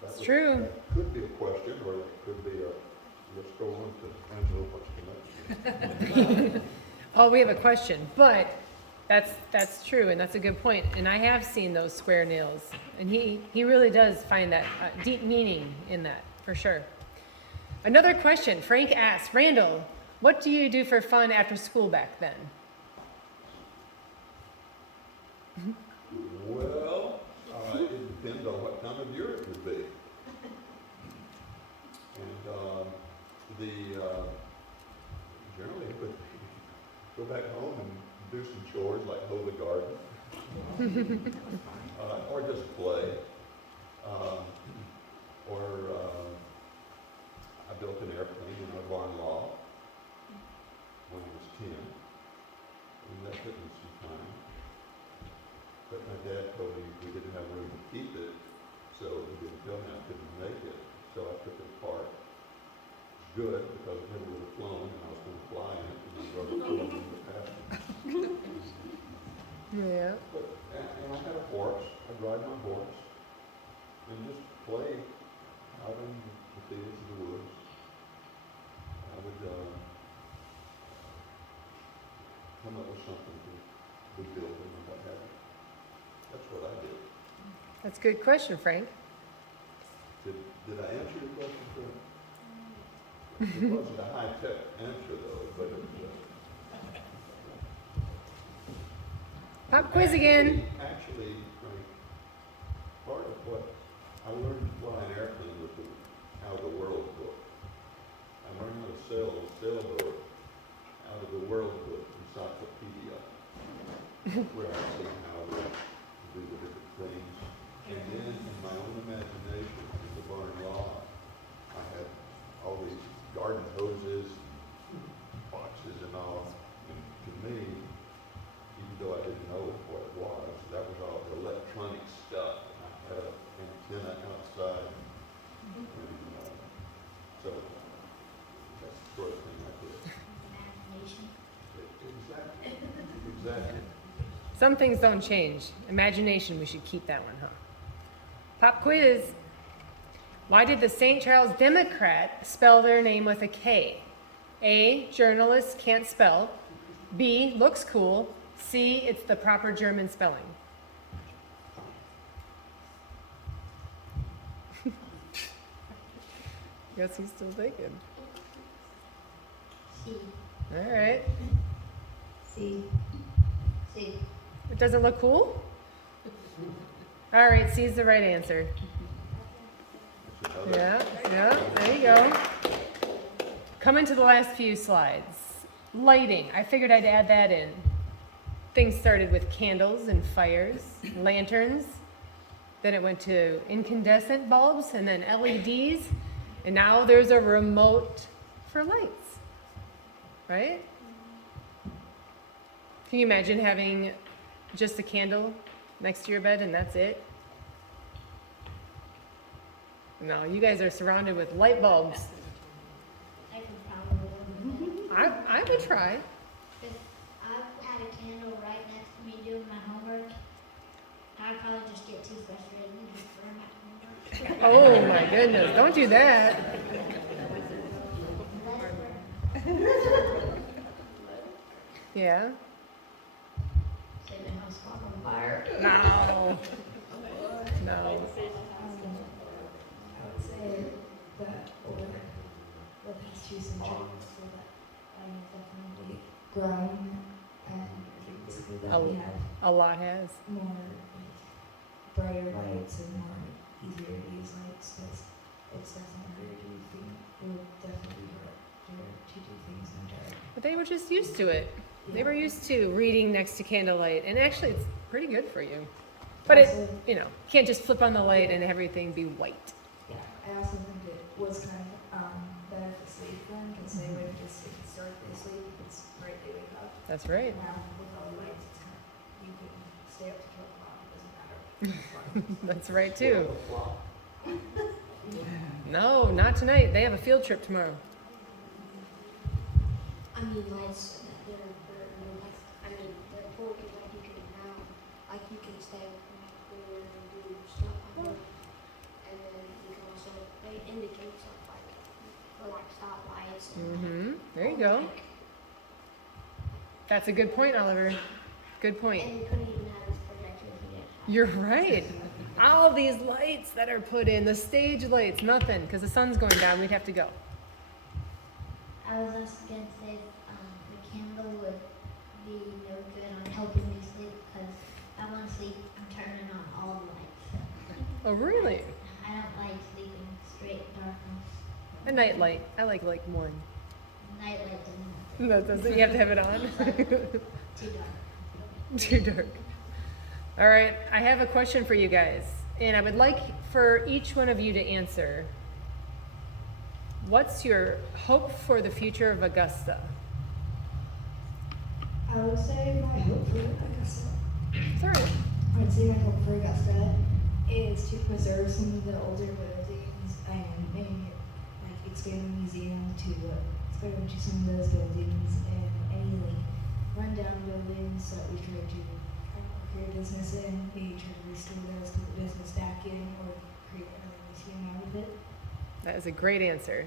That It's true. That could be a question, or that could be a, let's go on to Angela, what's the next? Oh, we have a question, but that's true, and that's a good point. And I have seen those square nails, and he really does find that deep meaning in that, for sure. Another question, Frank asks, Randall, What do you do for fun after school back then? Well, it depends on what time of year it would be. And generally it would go back home and do some chores like hoe the garden, or just play. I built an airplane in a barn loft when I was 10, and that took me some time. But my dad told me we didn't have room to keep it, so he didn't tell me I couldn't make it. So I took it apart. It's good because it never would have flown, and I was going to fly in it, and my brother flew in the passenger. Yeah. And I had a horse. I'd ride my horse and just play out in the fields of the woods. I would come up with something to build and what have you. That's what I did. That's a good question, Frank. Did I answer your question, Frank? It wasn't a high-tech answer, though, but it was Pop quiz again. actually, Frank, part of what I learned to fly an airplane with out of the World Book. I learned how to sail a sailboat out of the World Book encyclopedia, where I see how to do the different things. And then in my own imagination, in the barn loft, I had all these garden hoses, boxes and all. And to me, even though I didn't know what it was, that was all the electronic stuff. And I had an antenna outside. And, so that's the sort of thing I did. Imagination. Exactly. Exactly. Some things don't change. Imagination, we should keep that one, huh? Pop quiz. Why did the St. Charles Democrat spell their name with a K? A, journalists can't spell. B, looks cool. C, it's the proper German spelling. Guess he's still thinking. C. All right. C. C. It doesn't look cool? All right, C is the right answer. Yeah, there you go. Coming to the last few slides. Lighting, I figured I'd add that in. Things started with candles and fires, lanterns, then it went to incandescent bulbs and then LEDs, and now there's a remote for lights, right? Can you imagine having just a candle next to your bed and that's it? No, you guys are surrounded with light bulbs. I could probably live with it. I would try. If I had a candle right next to me doing my homework, I'd probably just get too frustrated and just burn my homework. Oh my goodness, don't do that. Yeah? Say the house caught on fire. No. No. I would say that over the past 2 centuries, so that I have definitely grown and basically that we have A lot has. more like, brighter lights and more easier to use lights, but it's definitely harder to do things. It will definitely be harder to do things in the dark. But they were just used to it. They were used to reading next to candlelight, and actually it's pretty good for you. But it, Also- you know, can't just flip on the light and everything be white. Yeah, I also think it was kind of better for sleep then, because they would just, if it's dark, they sleep, if it's bright, they wake up. That's right. Now, with all the lights, it's kind of, you can stay up to 12 o'clock, it doesn't matter. That's right too. No, not tonight. They have a field trip tomorrow. I mean, lights, they're important, like you can now, like you can stay up and do stuff like that. And then you can also, they indicate stuff like, for like stoplights. Mm-hmm. There you go. That's a good point, Oliver. Good point. And you couldn't even have this projector if you didn't have. You're right. All these lights that are put in, the stage lights, nothing, because the sun's going down, we'd have to go. I was also gonna say the candle would be no good on helping me sleep because I want to sleep. I'm turning on all the lights. Oh, really? I don't like sleeping straight in darkness. A night light. I like one. Night light doesn't. No, doesn't. You have to have it on. Too dark. Too dark. All right. I have a question for you guys, and I would like for each one of you to answer. What's your hope for the future of Augusta? I would say my hope for Augusta. Sorry. I would say my hope for Augusta is to preserve some of the older buildings and maybe like expand the museum to expand to some of those buildings and any like rundown buildings that we try to create business in, maybe try to restore those, put the business back in, or create another museum out of it. That is a great answer.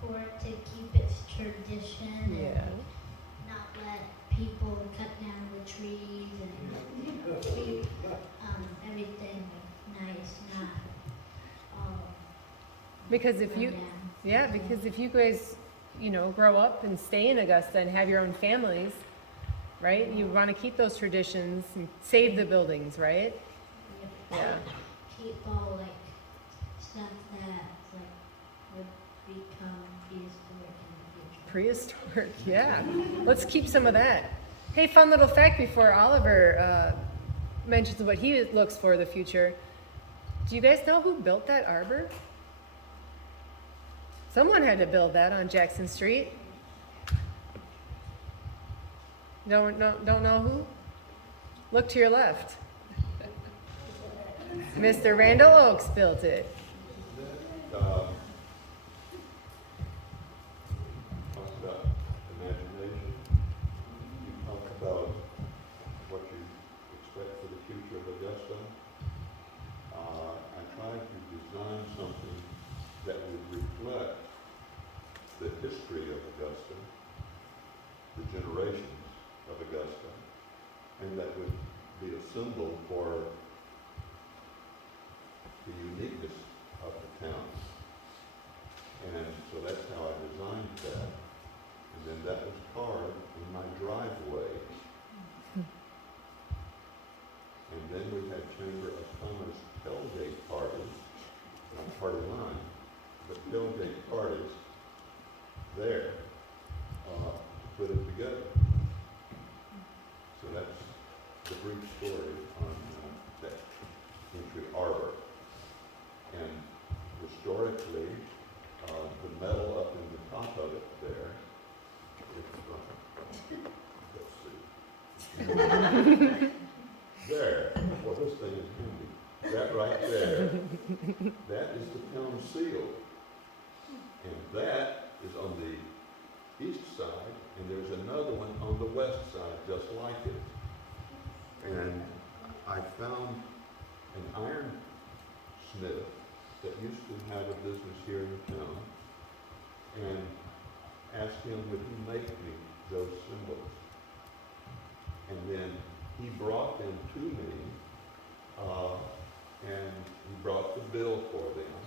For it to keep its tradition and Yeah. not let people cut down the trees and keep everything nice, not all Because if you, run down. yeah, because if you guys, grow up and stay in Augusta and have your own families, right? You want to keep those traditions and save the buildings, right? Yeah. Keep all like stuff that like would become prehistoric in the future. Prehistoric, yeah. Let's keep some of that. Hey, fun little fact before Oliver mentions what he looks for the future. Do you guys know who built that arbor? Someone had to build that on Jackson Street. Don't know who? Look to your left. Mr. Randal Oaks built it. Talk about imagination. You talk about what you expect for the future of Augusta. I tried to design something that would reflect the history of Augusta, the generations of Augusta, and that would be a symbol for the uniqueness of the town. And so that's how I designed that. And then that was carved in my driveway. And then we had Chamber of Commerce tailgate parties, not party line, but tailgate parties there to put it together. So that's the brief story on that entry arbor. And historically, the metal up in the top of it there, let's see. There, well this thing is handy. That right there, that is the town seal. And that is on the east side, and there's another one on the west side just like it. And I found an ironsmith that used to have a business here in town, and asked him would he make me those symbols. And then he brought them to me, and he brought the bill for them,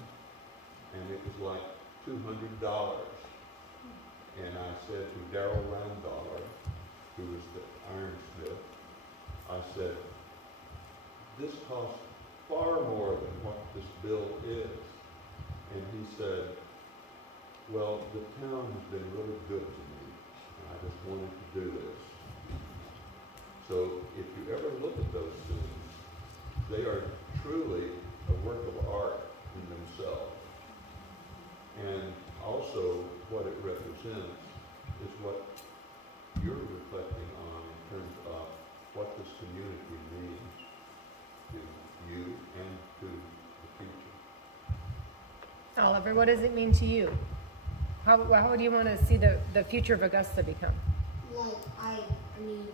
and it was like $200. And I said to Darrell Randall, who was the ironsmith, I said, this costs far more than what this bill is. And he said, well, the town has been really good to me, and I just wanted to do this. So if you ever look at those things, they are truly a work of art in themselves. And also what it represents is what you're reflecting on in terms of what this community means to you and to the future. Oliver, what does it mean to you? How do you want to see the future of Augusta become? Like, I mean,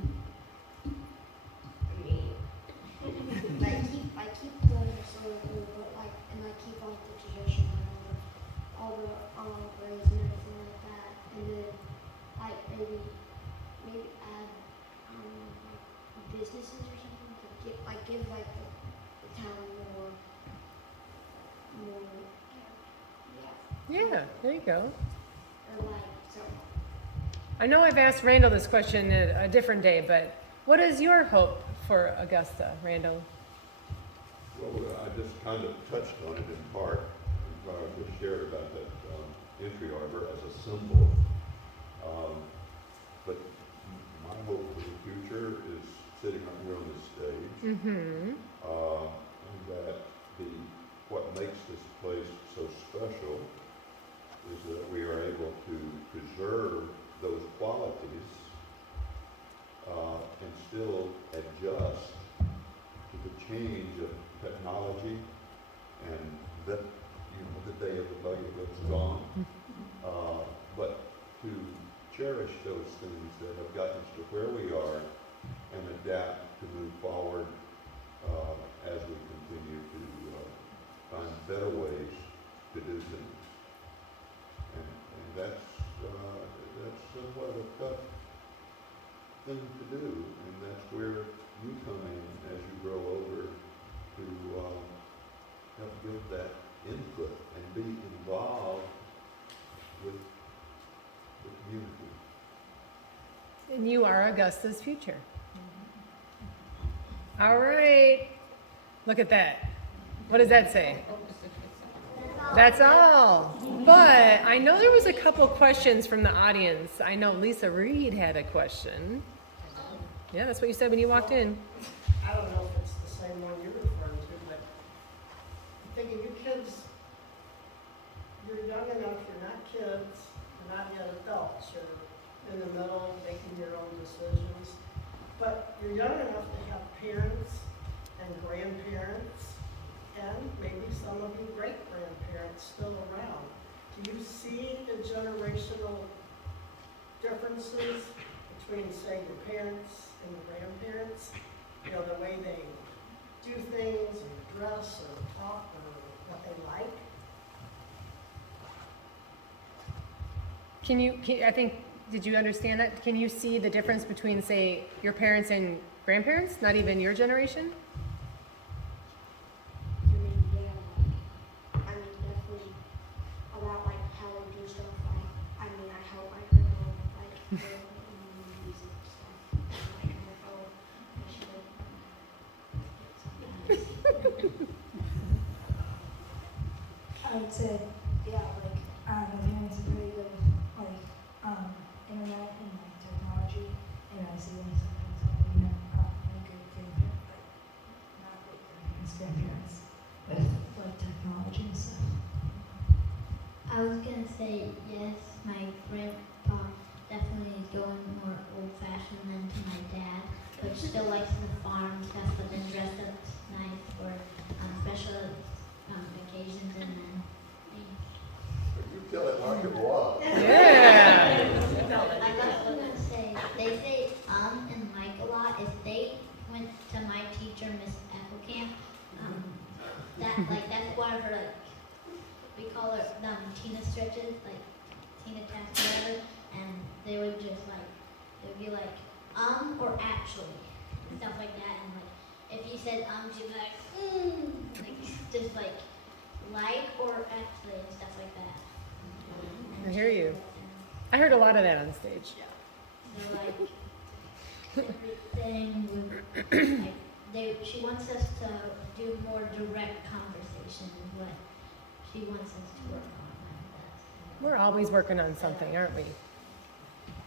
I keep the historical, but and I keep all the tradition and all the graves and everything like that, and then maybe add businesses or something to give the town more. Yeah, there you go. or like so. I know I've asked Randall this question a different day, but what is your hope for Augusta, Randall? Well, I just kind of touched on it in part, what I just shared about that entry arbor as a symbol. But my hope for the future is sitting up here on this stage, Mm-hmm. that what makes this place so special is that we are able to preserve those qualities and still adjust to the change of technology and that, the day of the buggy that's gone. But to cherish those things that have gotten us to where we are and adapt to move forward as we continue to find better ways to do things. And that's somewhat a tough thing to do, and that's where you come in as you grow older to help give that input and be involved with the community. And you are Augusta's future. All right. Look at that. What does that say? That's all. But I know there was a couple questions from the audience. I know Lisa Reed had a question. Yeah, that's what you said when you walked in. I don't know if it's the same one you're referring to, but I'm thinking you kids, you're young enough, you're not kids, you're not yet adults, you're in the middle, making your own decisions. But you're young enough to have parents and grandparents, and maybe some of you great-grandparents still around. Do you see the generational differences between, say, your parents and your grandparents? The way they do things, or dress, or talk, or what they like? Did you understand that? Can you see the difference between, say, your parents and grandparents, not even your generation? I mean, yeah, I mean, definitely about like how they do stuff. Like, I mean, I hope I heard all like their music stuff. Like, I hope I would say, yeah, like, my parents are very good with, like, internet and, like, technology, and I see them sometimes helping them, my great-grandparents, like, not great-grandparents, grandparents, with, like, technology and stuff. I was gonna say yes, my grandpa definitely is going more old-fashioned than to my dad, but still likes the farm stuff, but then dress up nice for special occasions, and then You tell it like it was. Yeah. I was gonna say they say and like a lot. If they went to my teacher, Miss Applecamp, that's one of her, like, we call her Tina stretches, like Tina taps whatever, and they would just they'd be like or actually and stuff like that, and like if you said she'd be like just like or actually and stuff like that. I hear you. I heard a lot of that on stage. So like everything would she wants us to do more direct conversation is what she wants us to work on. We're always working on something, aren't we?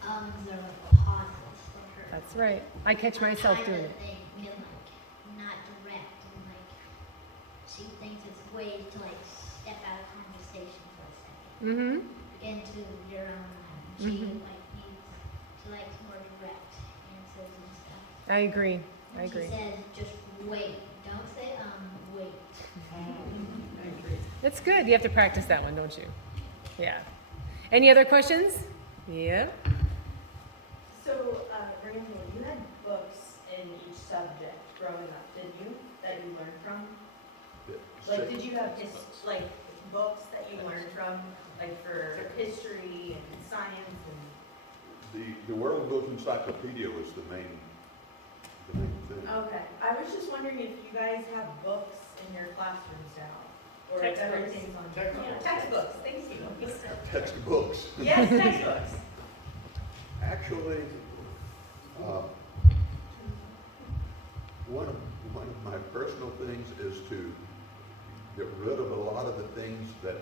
They're like pauses for her. That's right. I catch myself Kind doing of it. thing, and not direct, and she thinks it's ways to step out of conversation for a second Mm-hmm. into your own mind. She likes more direct answers and stuff. I agree. And she says just wait. Don't say wait. It's good. You have to practice that one, don't you? Yeah. Any other questions? Yeah. So, Randall, you had books in each subject growing up, didn't you? That you learned from? Like, did you have books that you learned from, like for history and science and? The World Book Encyclopedia was the main thing. Okay, I was just wondering if you guys have books in your classrooms now, or if Textbooks. everything's on Textbooks. textbooks. Thank you. Textbooks. Yes, textbooks. Actually, one of my personal things is to get rid of a lot of the things that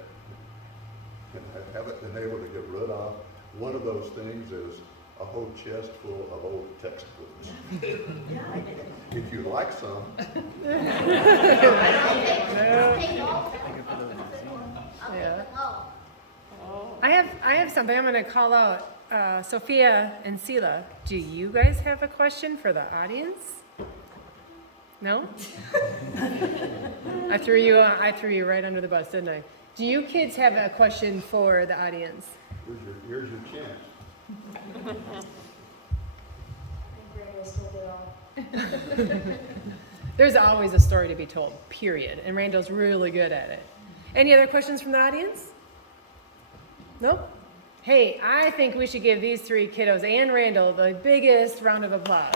I haven't been able to get rid of. One of those things is a whole chest full of old textbooks. If you like some, I'll take all of them. I'll take them all. I have something. I'm going to call out Sophia and Sela. Do you guys have a question for the audience? No? I threw you right under the bus, didn't I? Do you kids have a question for the audience? here's your chance. I think Randall's told it all. There's always a story to be told, period. And Randall's really good at it. Any other questions from the audience? Nope? Hey, I think we should give these three kiddos and Randall the biggest round of applause.